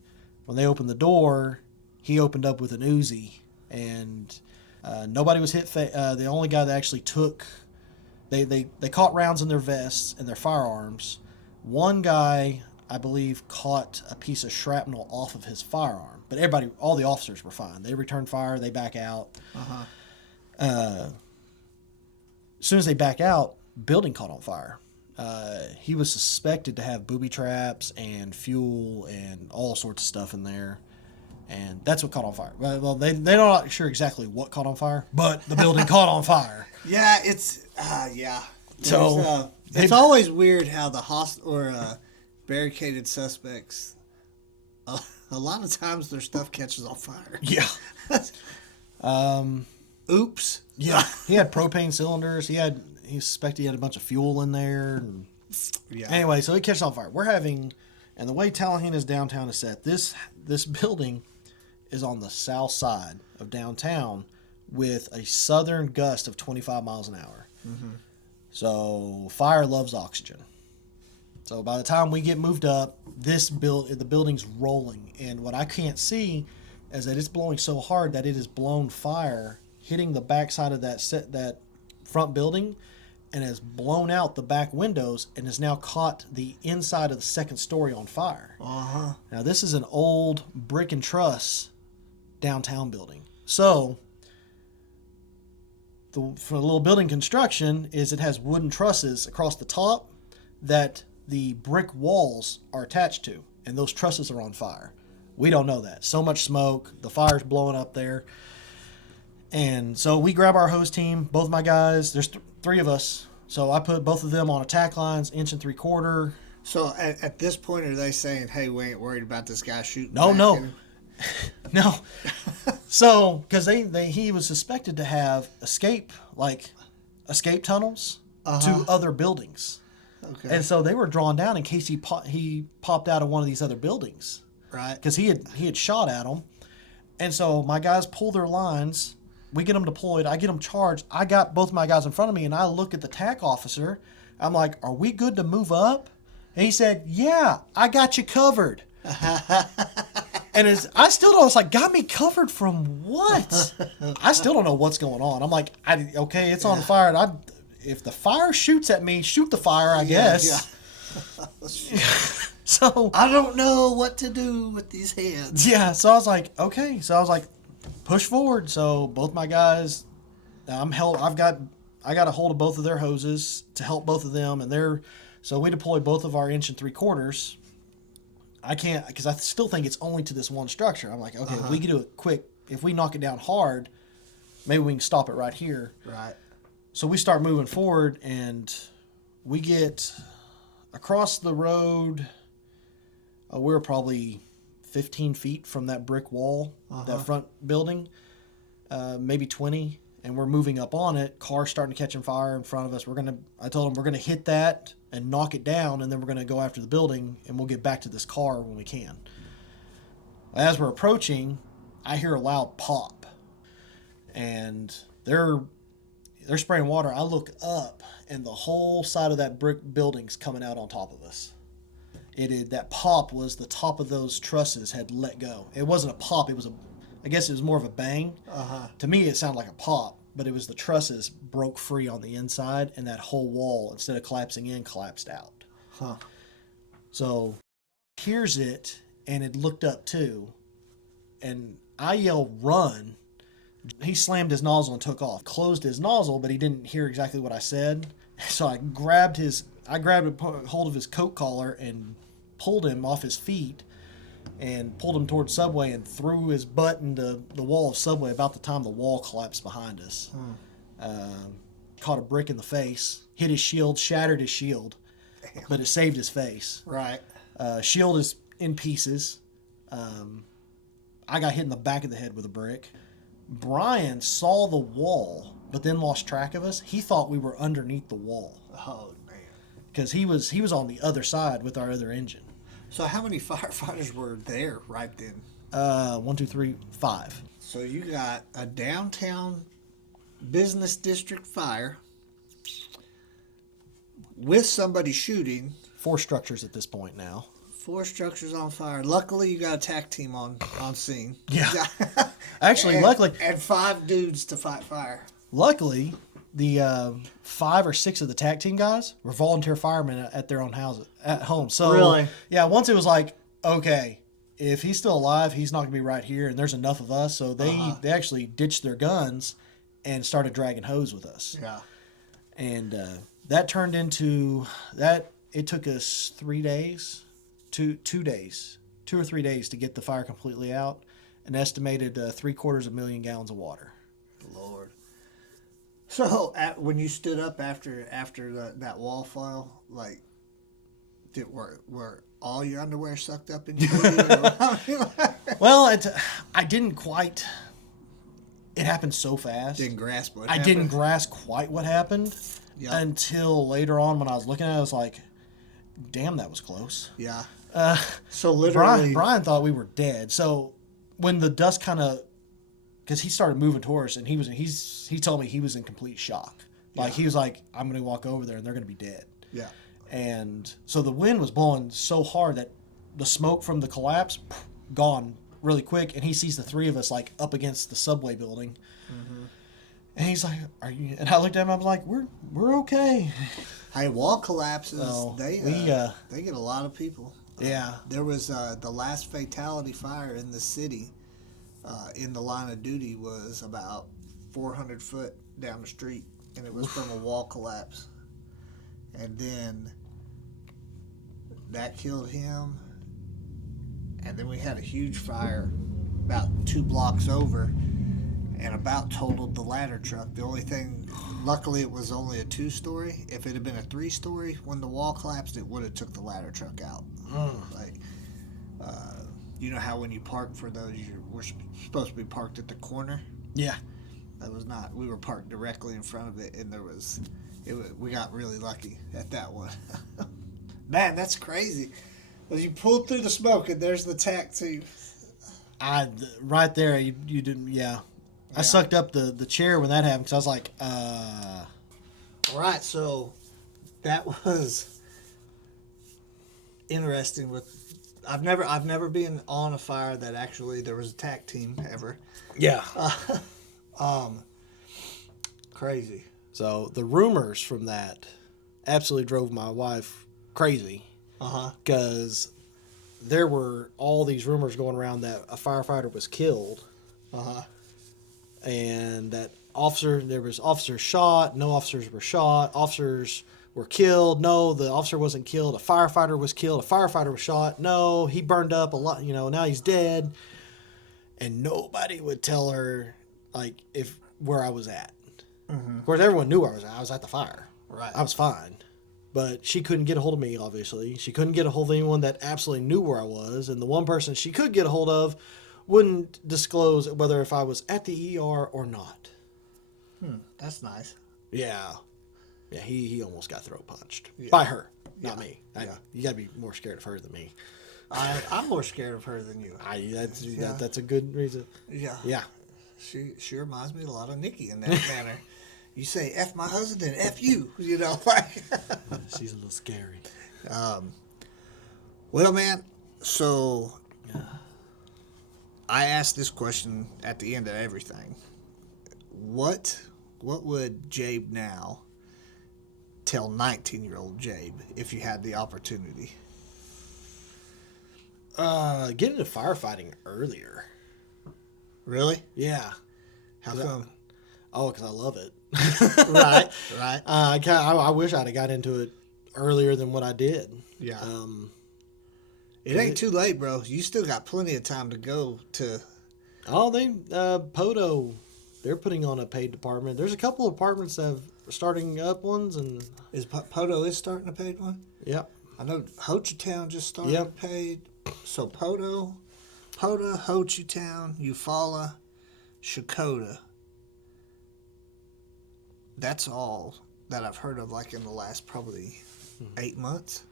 when they opened the door, he opened up with an Uzi. And nobody was hit. The only guy that actually took... They caught rounds in their vests and their firearms. One guy, I believe, caught a piece of shrapnel off of his firearm. But all the officers were fine. They returned fire. They back out. As soon as they back out, building caught on fire. He was suspected to have booby traps and fuel and all sorts of stuff in there, and that's what caught on fire. Well, they're not sure exactly what caught on fire, but the building caught on fire. Yeah, it's So it's always weird how the barricaded suspects. A lot of times their stuff catches on fire. Yeah. Oops. Yeah, he had propane cylinders. He suspected he had a bunch of fuel in there. And Yeah. Anyway, so it catches on fire. And the way Tallahassee downtown is set, this building is on the south side of downtown with a southern gust of 25 miles an hour. Mm-hmm. So fire loves oxygen. So by the time we get moved up, the building's rolling, and what I can't see is that it's blowing so hard that it has blown fire, hitting the backside of that front building, and has blown out the back windows, and has now caught the inside of the second story on fire. Uh-huh. Now this is an old brick and truss downtown building. So for the little building construction is it has wooden trusses across the top that the brick walls are attached to, and those trusses are on fire. We don't know that. So much smoke, the fire's blowing up there. And so we grab our hose team, both my guys, there's three of us. So I put both of them on attack lines, 1 3/4 inch. So at this point, are they saying, hey, we ain't worried about this guy shooting? No. No. So, because he was suspected to have escape tunnels to other buildings. Okay. And so they were drawn down in case he popped out of one of these other buildings. Right. Because he had shot at them. And so my guys pull their lines. We get them deployed. I get them charged. I got both my guys in front of me, and I look at the TAC officer. I'm like, are we good to move up? And he said, yeah, I got you covered. And I still don't, it's like, got me covered from what? I still don't know what's going on. I'm like, okay, it's on fire. And if the fire shoots at me, shoot the fire, I guess. Yeah. So I don't know what to do with these hands. Yeah, so I was like, okay. So I was like, push forward. So both my guys, I got a hold of both of their hoses to help both of them, and so we deploy both of our 1 3/4. I can't, because I still think it's only to this one structure. I'm like, okay, if we can do it quick, if we knock it down hard, maybe we can stop it right here. Right. So we start moving forward, and we get across the road. We're probably 15 feet from that brick wall, that front building, maybe 20, and we're moving up on it. Car's starting to catch on fire in front of us. I told them we're going to hit that and knock it down, and then we're going to go after the building, and we'll get back to this car when we can. As we're approaching, I hear a loud pop, and they're spraying water. I look up, and the whole side of that brick building's coming out on top of us. That pop was the top of those trusses had let go. It wasn't a pop. I guess it was more of a bang. To me, it sounded like a pop, but it was the trusses broke free on the inside, and that whole wall, instead of collapsing in, collapsed out. So hears it, and it looked up too, and I yelled, run. He slammed his nozzle and took off. Closed his nozzle, but he didn't hear exactly what I said. So I grabbed a hold of his coat collar and pulled him off his feet and pulled him towards Subway and threw his butt into the wall of Subway about the time the wall collapsed behind us. Caught a brick in the face, hit his shield, shattered his shield, but it saved his face. Right. Shield is in pieces. I got hit in the back of the head with a brick. Brian saw the wall, but then lost track of us. He thought we were underneath the wall. Oh, man. Because he was on the other side with our other engine. So how many firefighters were there right then? 1, 2, 3, 5. So you got a downtown business district fire with somebody shooting. 4 structures at this point now. 4 structures on fire. Luckily, you got a TAC team on scene. Yeah. Actually, luckily. And 5 dudes to fight fire. Luckily, the 5 or 6 of the TAC team guys were volunteer firemen at their own houses, at home. So, really? Yeah, once it was like, okay, if he's still alive, he's not going to be right here, and there's enough of us. So they actually ditched their guns and started dragging hose with us. Yeah. And that turned into that. It took us 3 days. 2 days, 2 or 3 days to get the fire completely out, an estimated 750,000 gallons of water. Lord. So when you stood up after that wall fell, like, were all your underwear sucked up in you? Well, I didn't quite. It happened so fast. Didn't grasp what I happened. didn't grasp quite what happened until later on when I was looking at it. I was like, damn, that was close. Yeah. Uh, So literally, Brian thought we were dead. So when the dust kind of, because he started moving towards us, and he told me he was in complete shock. Like he was like, I'm gonna walk over there and they're gonna be dead. Yeah. And so the wind was blowing so hard that the smoke from the collapse gone really quick, and he sees the three of us like up against the subway building. And he's like, "Are you?" And I looked at him. I was like, "We're okay." Hey, wall collapses. So, they get a lot of people. Yeah. There was the last fatality fire in the city. In the line of duty was about 400 foot down the street, and it was from a wall collapse. And then that killed him. And then we had a huge fire about 2 blocks over, and about totaled the ladder truck. The only thing, luckily, it was only a 2-story. If it had been a 3-story, when the wall collapsed, it would have took the ladder truck out. Like, you know how when you park for those, we're supposed to be parked at the corner. Yeah. That was not. We were parked directly in front of it, and we got really lucky at that one. Man, that's crazy. As you pulled through the smoke, and there's the tack too. Right there, you didn't. Yeah. I sucked up the chair when that happened because I was like, All right, so that was interesting. I've never been on a fire that actually there was a tack team ever. Yeah. Crazy. So the rumors from that absolutely drove my wife crazy. Because there were all these rumors going around that a firefighter was killed. And that there was officers shot, no officers were shot, officers were killed, no, the officer wasn't killed, a firefighter was killed, a firefighter was shot, no, he burned up a lot, now he's dead. And nobody would tell her, like, where I was at. Of course, everyone knew where I was at. I was at the fire. Right. I was fine. But she couldn't get a hold of me, obviously. She couldn't get a hold of anyone that absolutely knew where I was. And the one person she could get a hold of wouldn't disclose whether if I was at the ER or not. That's nice. Yeah. Yeah, he almost got throat punched. By her, not me. You got to be more scared of her than me. I'm more scared of her than you. That's a good reason. Yeah. Yeah. She reminds me a lot of Nikki in that manner. You say F my husband and F you, like. She's a little scary. Well, man, so I asked this question at the end of everything. What would Jabe now tell 19-year-old Jabe if you had the opportunity? Get into firefighting earlier. Really? Yeah. How come? Because I love it. Right. I wish I'd have got into it earlier than what I did. Yeah. It ain't too late, bro. You still got plenty of time to go to. Oh, Poto, they're putting on a paid department. There's a couple of departments that are starting up ones, and Poto is starting a paid one? Yep. I know Hochatown just started paid. So Poto, Hochatown, Eufaula, Shakota. That's all that I've heard of, like in the last probably 8 months.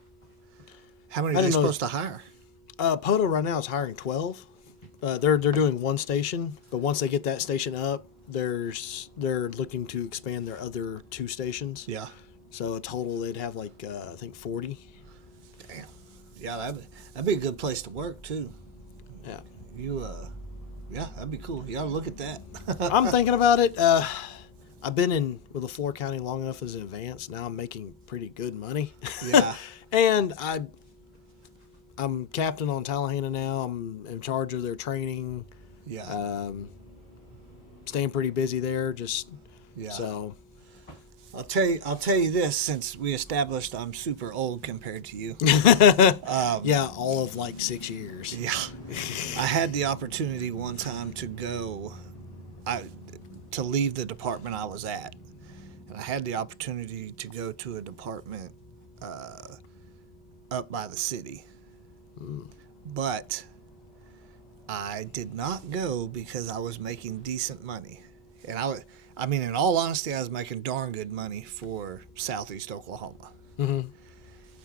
How many are they supposed to hire? Poto right now is hiring 12. They're doing one station, but once they get that station up, they're looking to expand their other 2 stations. Yeah. So a total they'd have like I think 40. Damn. Yeah, that'd be a good place to work too. Yeah. Yeah, that'd be cool. You ought to look at that. I'm thinking about it. I've been in with LeFlore County long enough as an advance. Now I'm making pretty good money. Yeah. And I'm captain on Tallahena now. I'm in charge of their training. Yeah. Staying pretty busy there. Yeah. So. I'll tell you this, since we established I'm super old compared to you. Yeah, all of like 6 years. Yeah. I had the opportunity one time to to leave the department I was at. And I had the opportunity to go to a department up by the city. But I did not go because I was making decent money. And I mean, in all honesty, I was making darn good money for Southeast Oklahoma.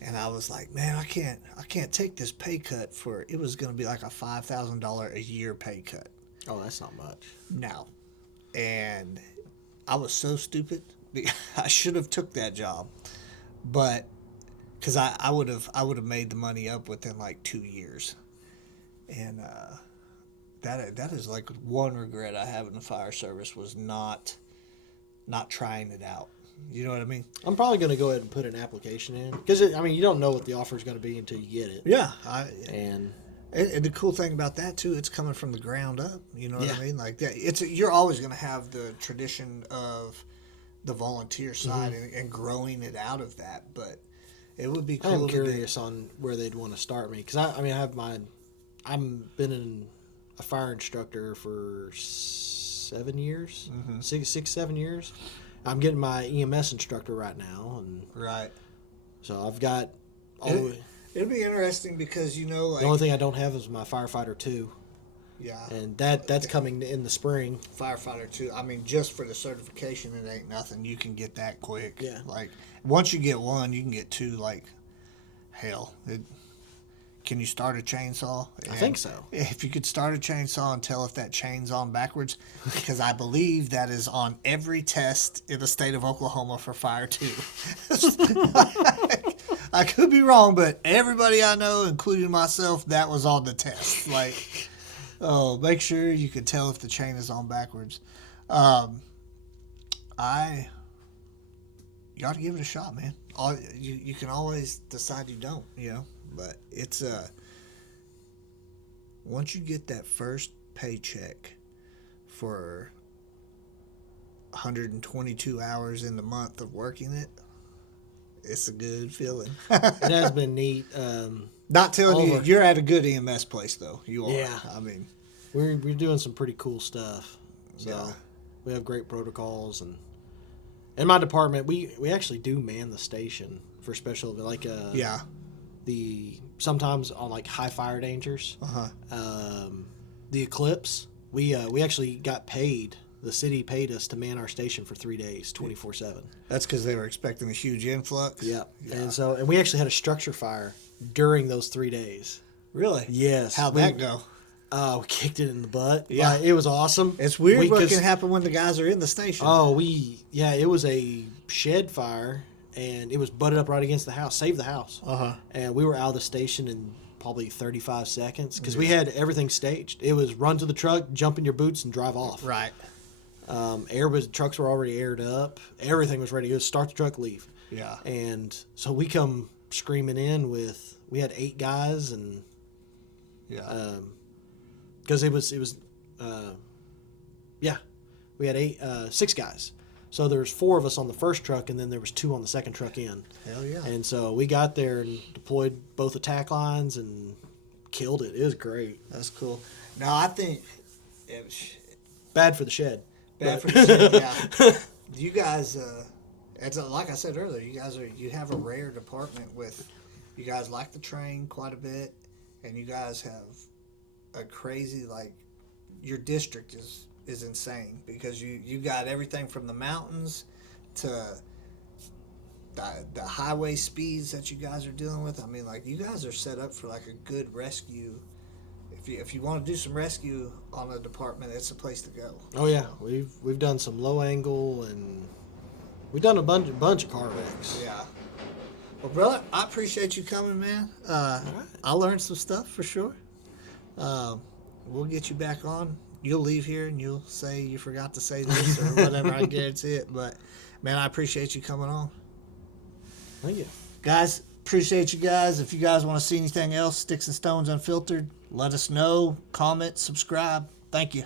And I was like, man, I can't take this pay cut for, it was going to be like a $5,000 a year pay cut. Oh, that's not much. No. And I was so stupid. I should have took that job, but because I would have made the money up within like 2 years. And that is like one regret I have in the fire service, was not trying it out. You know what I mean? I'm probably going to go ahead and put an application in, because you don't know what the offer is going to be until you get it. Yeah. And the cool thing about that too, it's coming from the ground up. You know what I mean? Like that, you're always going to have the tradition of the volunteer side and growing it out of that. But it would be cool. I'm curious on where they'd want to start me, because I've been a fire instructor for 7 years, 7 years. I'm getting my EMS instructor right now, and right. So I've got It'll be interesting because like, the only thing I don't have is my firefighter 2. Yeah, and that's coming in the spring. Firefighter 2. I mean, just for the certification, it ain't nothing. You can get that quick. Yeah. Like once you get 1, you can get 2. Like hell, can you start a chainsaw? I think so. If you could start a chainsaw and tell if that chain's on backwards, because I believe that is on every test in the state of Oklahoma for fire 2. I could be wrong, but everybody I know, including myself, that was on the test. Like, oh, make sure you can tell if the chain is on backwards. You got to give it a shot, man. You can always decide you don't, but it's once you get that first paycheck for 122 hours in the month of working it, it's a good feeling. It has been neat. Not telling you, you're at a good EMS place though. You are. Yeah. I mean, we're doing some pretty cool stuff. So we have great protocols, and in my department, we actually do man the station for special, like sometimes on like high fire dangers. The eclipse, we actually got paid. The city paid us to man our station for 3 days, 24/7. That's because they were expecting a huge influx. Yeah. And we actually had a structure fire during those 3 days. Really? Yes. How'd that go? We kicked it in the butt. Yeah. It was awesome. It's weird what can happen when the guys are in the station. Oh, it was a shed fire, and it was butted up right against the house. Saved the house. And we were out of the station in probably 35 seconds, because we had everything staged. It was run to the truck, jump in your boots, and drive off. Right. Trucks were already aired up. Everything was ready. It was start the truck, leave. Yeah. And so we come screaming in we had 8 guys, and because we had 6 guys. So there's 4 of us on the first truck, and then there was 2 on the second truck in. Hell yeah. And so we got there and deployed both attack lines and killed it. It was great. That's cool. Now I think it was bad for the shed. Bad for the shed, yeah. You guys, like I said earlier, you have a rare department you guys like to train quite a bit, and you guys have a crazy, like, your district is insane, because you got everything from the mountains to the highway speeds that you guys are dealing with. I mean, like, you guys are set up for like a good rescue. If you want to do some rescue on a department, it's a place to go. Oh yeah, we've done some low angle, and we've done a bunch of car wrecks. Yeah. Well, brother, I appreciate you coming, man. Right. I learned some stuff for sure. We'll get you back on. You'll leave here and you'll say you forgot to say this or whatever. I guarantee it. But man, I appreciate you coming on. Thank you, guys. Appreciate you guys. If you guys want to see anything else, Sticks and Stones Unfiltered, let us know. Comment, subscribe. Thank you.